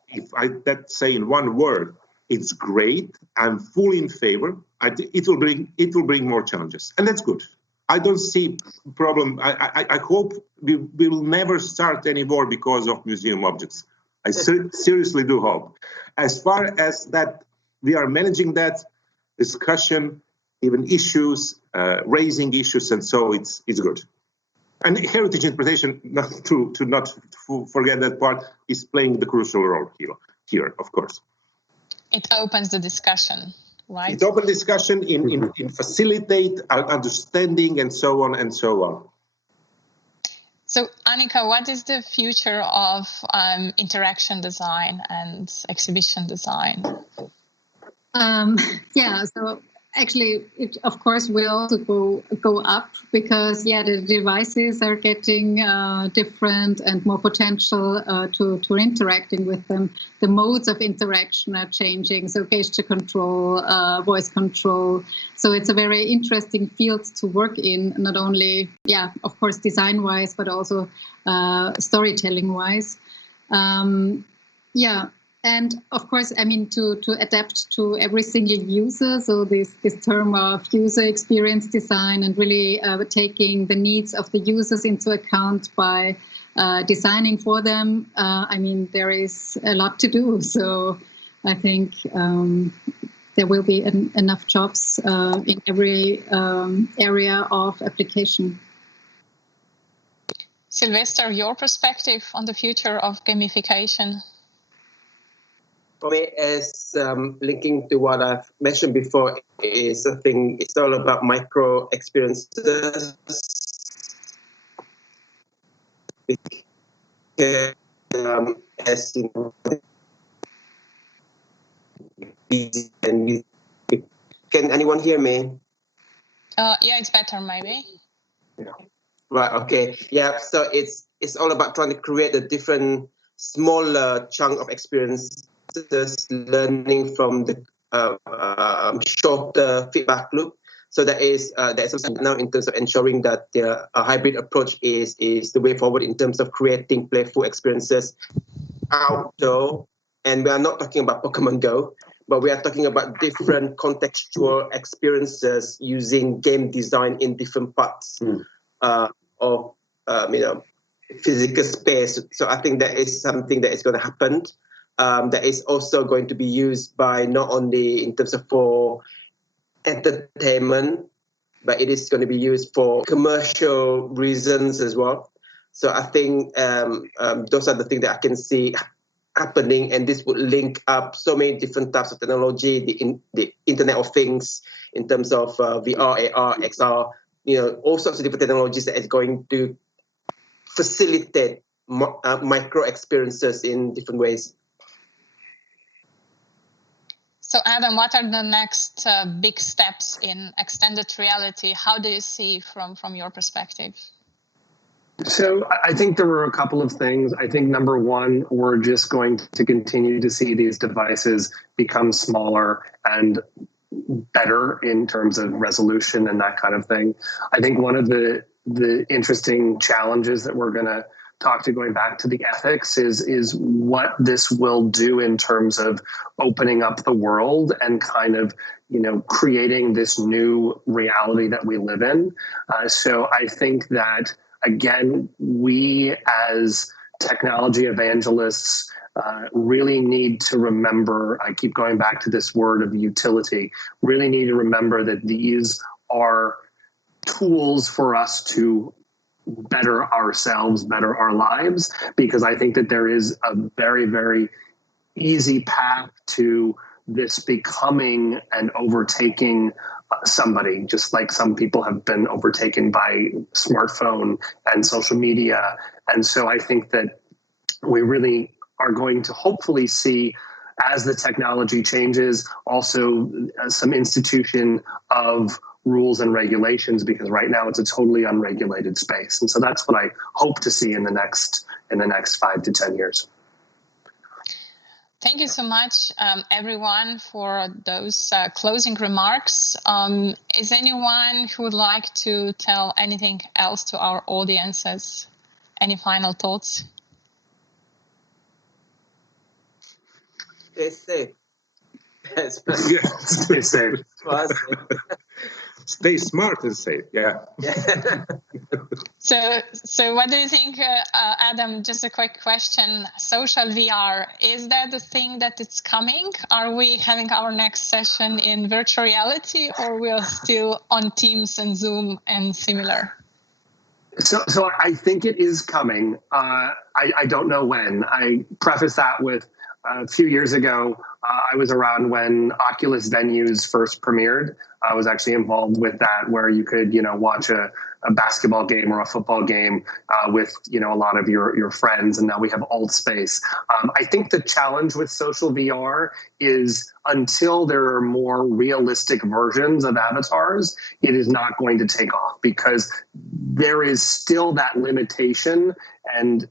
if I say in one word, it's great. I'm fully in favor. It will bring more challenges, and that's good. I don't see problem. I hope we will never start any war because of museum objects. I seriously do hope. As far as that, we are managing that discussion, even issues, raising issues, and so it's good. And heritage interpretation, not to forget that part, is playing the crucial role here, of course. It opens the discussion, right? It opens discussion in facilitate understanding and so on and so on. So, Anika, what is the future of interaction design and exhibition design? So actually, it of course will also go up because the devices are getting different and more potential to interacting with them. The modes of interaction are changing, so gesture control, voice control. So it's a very interesting field to work in, not only of course design wise, but also storytelling wise. And of course, I mean, to adapt to every single user. So this term of user experience design and really taking the needs of the users into account by designing for them. I mean, there is a lot to do. So I think there will be enough jobs in every area of application. Sylvester, your perspective on the future of gamification? For me, as linking to what I've mentioned before, is I think it's all about micro experiences. As you know, can anyone hear me? It's better, maybe. Yeah. Right. Okay. Yeah. So it's all about trying to create a different, smaller chunk of experience. Learning from the shorter feedback loop. So there's now in terms of ensuring that a hybrid approach is the way forward in terms of creating playful experiences outdoor. And we are not talking about Pokemon Go, but we are talking about different contextual experiences using game design in different parts of physical space. So I think that is something that is going to happen. That is also going to be used by not only in terms of for entertainment, but it is going to be used for commercial reasons as well. So I think those are the things that I can see happening, and this would link up so many different types of technology, the Internet of Things in terms of VR, AR, XR, all sorts of different technologies that is going to facilitate micro experiences in different ways. So Adam, what are the next big steps in extended reality? How do you see from your perspective? So I think there were a couple of things. I think number one, we're just going to continue to see these devices become smaller and better in terms of resolution and that kind of thing. I think one of the interesting challenges that we're going to talk to, going back to the ethics, is what this will do in terms of opening up the world and kind of, creating this new reality that we live in. So I think that, again, we as technology evangelists really need to remember, I keep going back to this word of utility, really need to remember that these are tools for us to better ourselves, better our lives, because I think that there is a very, very easy path to this becoming and overtaking somebody, just like some people have been overtaken by smartphone and social media. And so I think that we really are going to hopefully see, as the technology changes, also some institution of rules and regulations, because right now it's a totally unregulated space. And so that's what I hope to see in the next 5 to 10 years. Thank you so much, everyone, for those closing remarks. Is anyone who would like to tell anything else to our audiences? Any final thoughts? Stay safe. Stay safe. Stay smart and safe. Yeah. So what do you think, Adam? Just a quick question. Social VR, is that the thing that it's coming? Are we having our next session in virtual reality, or we are still on Teams and Zoom and similar? So I think it is coming. I don't know when. I preface that with a few years ago, I was around when Oculus venues first premiered. I was actually involved with that, where you could, watch a basketball game or a football game with, a lot of your friends. And now we have alt space. I think the challenge with social VR is, until there are more realistic versions of avatars, it is not going to take off, because there is still that limitation, and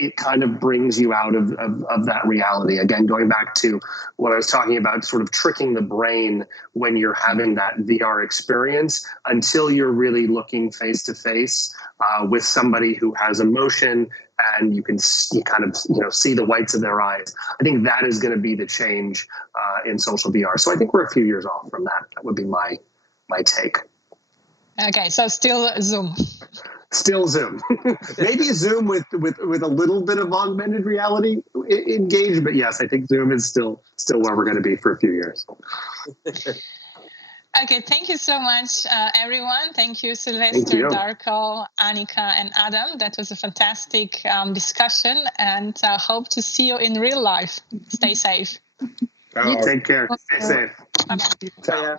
it kind of brings you out of that reality. Again, going back to what I was talking about, sort of tricking the brain when you're having that VR experience, until you're really looking face to face with somebody who has emotion, and you kind of see the whites of their eyes. I think that is going to be the change in social VR. So I think we're a few years off from that. That would be my take. Okay, so still Zoom. Still Zoom. Maybe Zoom with a little bit of augmented reality engaged, but yes, I think Zoom is still where we're going to be for a few years. Okay, thank you so much, everyone. Thank you, Sylvester, Darko, Anika, and Adam. That was a fantastic discussion, and hope to see you in real life. Stay safe. Take care. Stay safe. Bye-bye.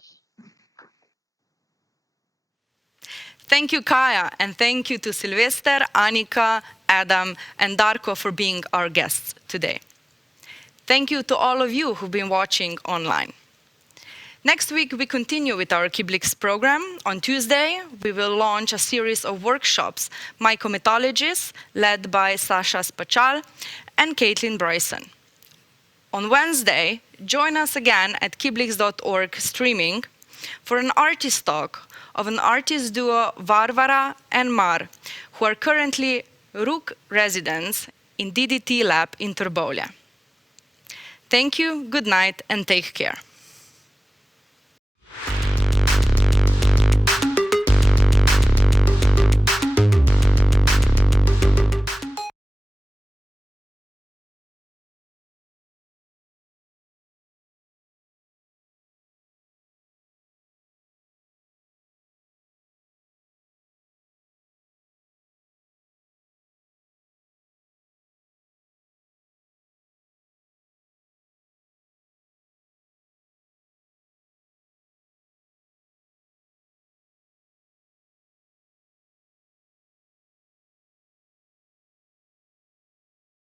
Thank you, Kaja, and thank you to Sylvester, Anika, Adam, and Darko for being our guests today. Thank you to all of you who've been watching online. Next week, we continue with our KIBLIX program. On Tuesday, we will launch a series of workshops, Mycomethodologies, led by Sasha Spachal and Caitlin Bryson. On Wednesday, join us again at KIBLIX.org streaming for an artist talk of an artist duo, Varvara and Mar, who are currently RUC residents in DDT Lab in Trbovlje. Thank you, good night, and take care.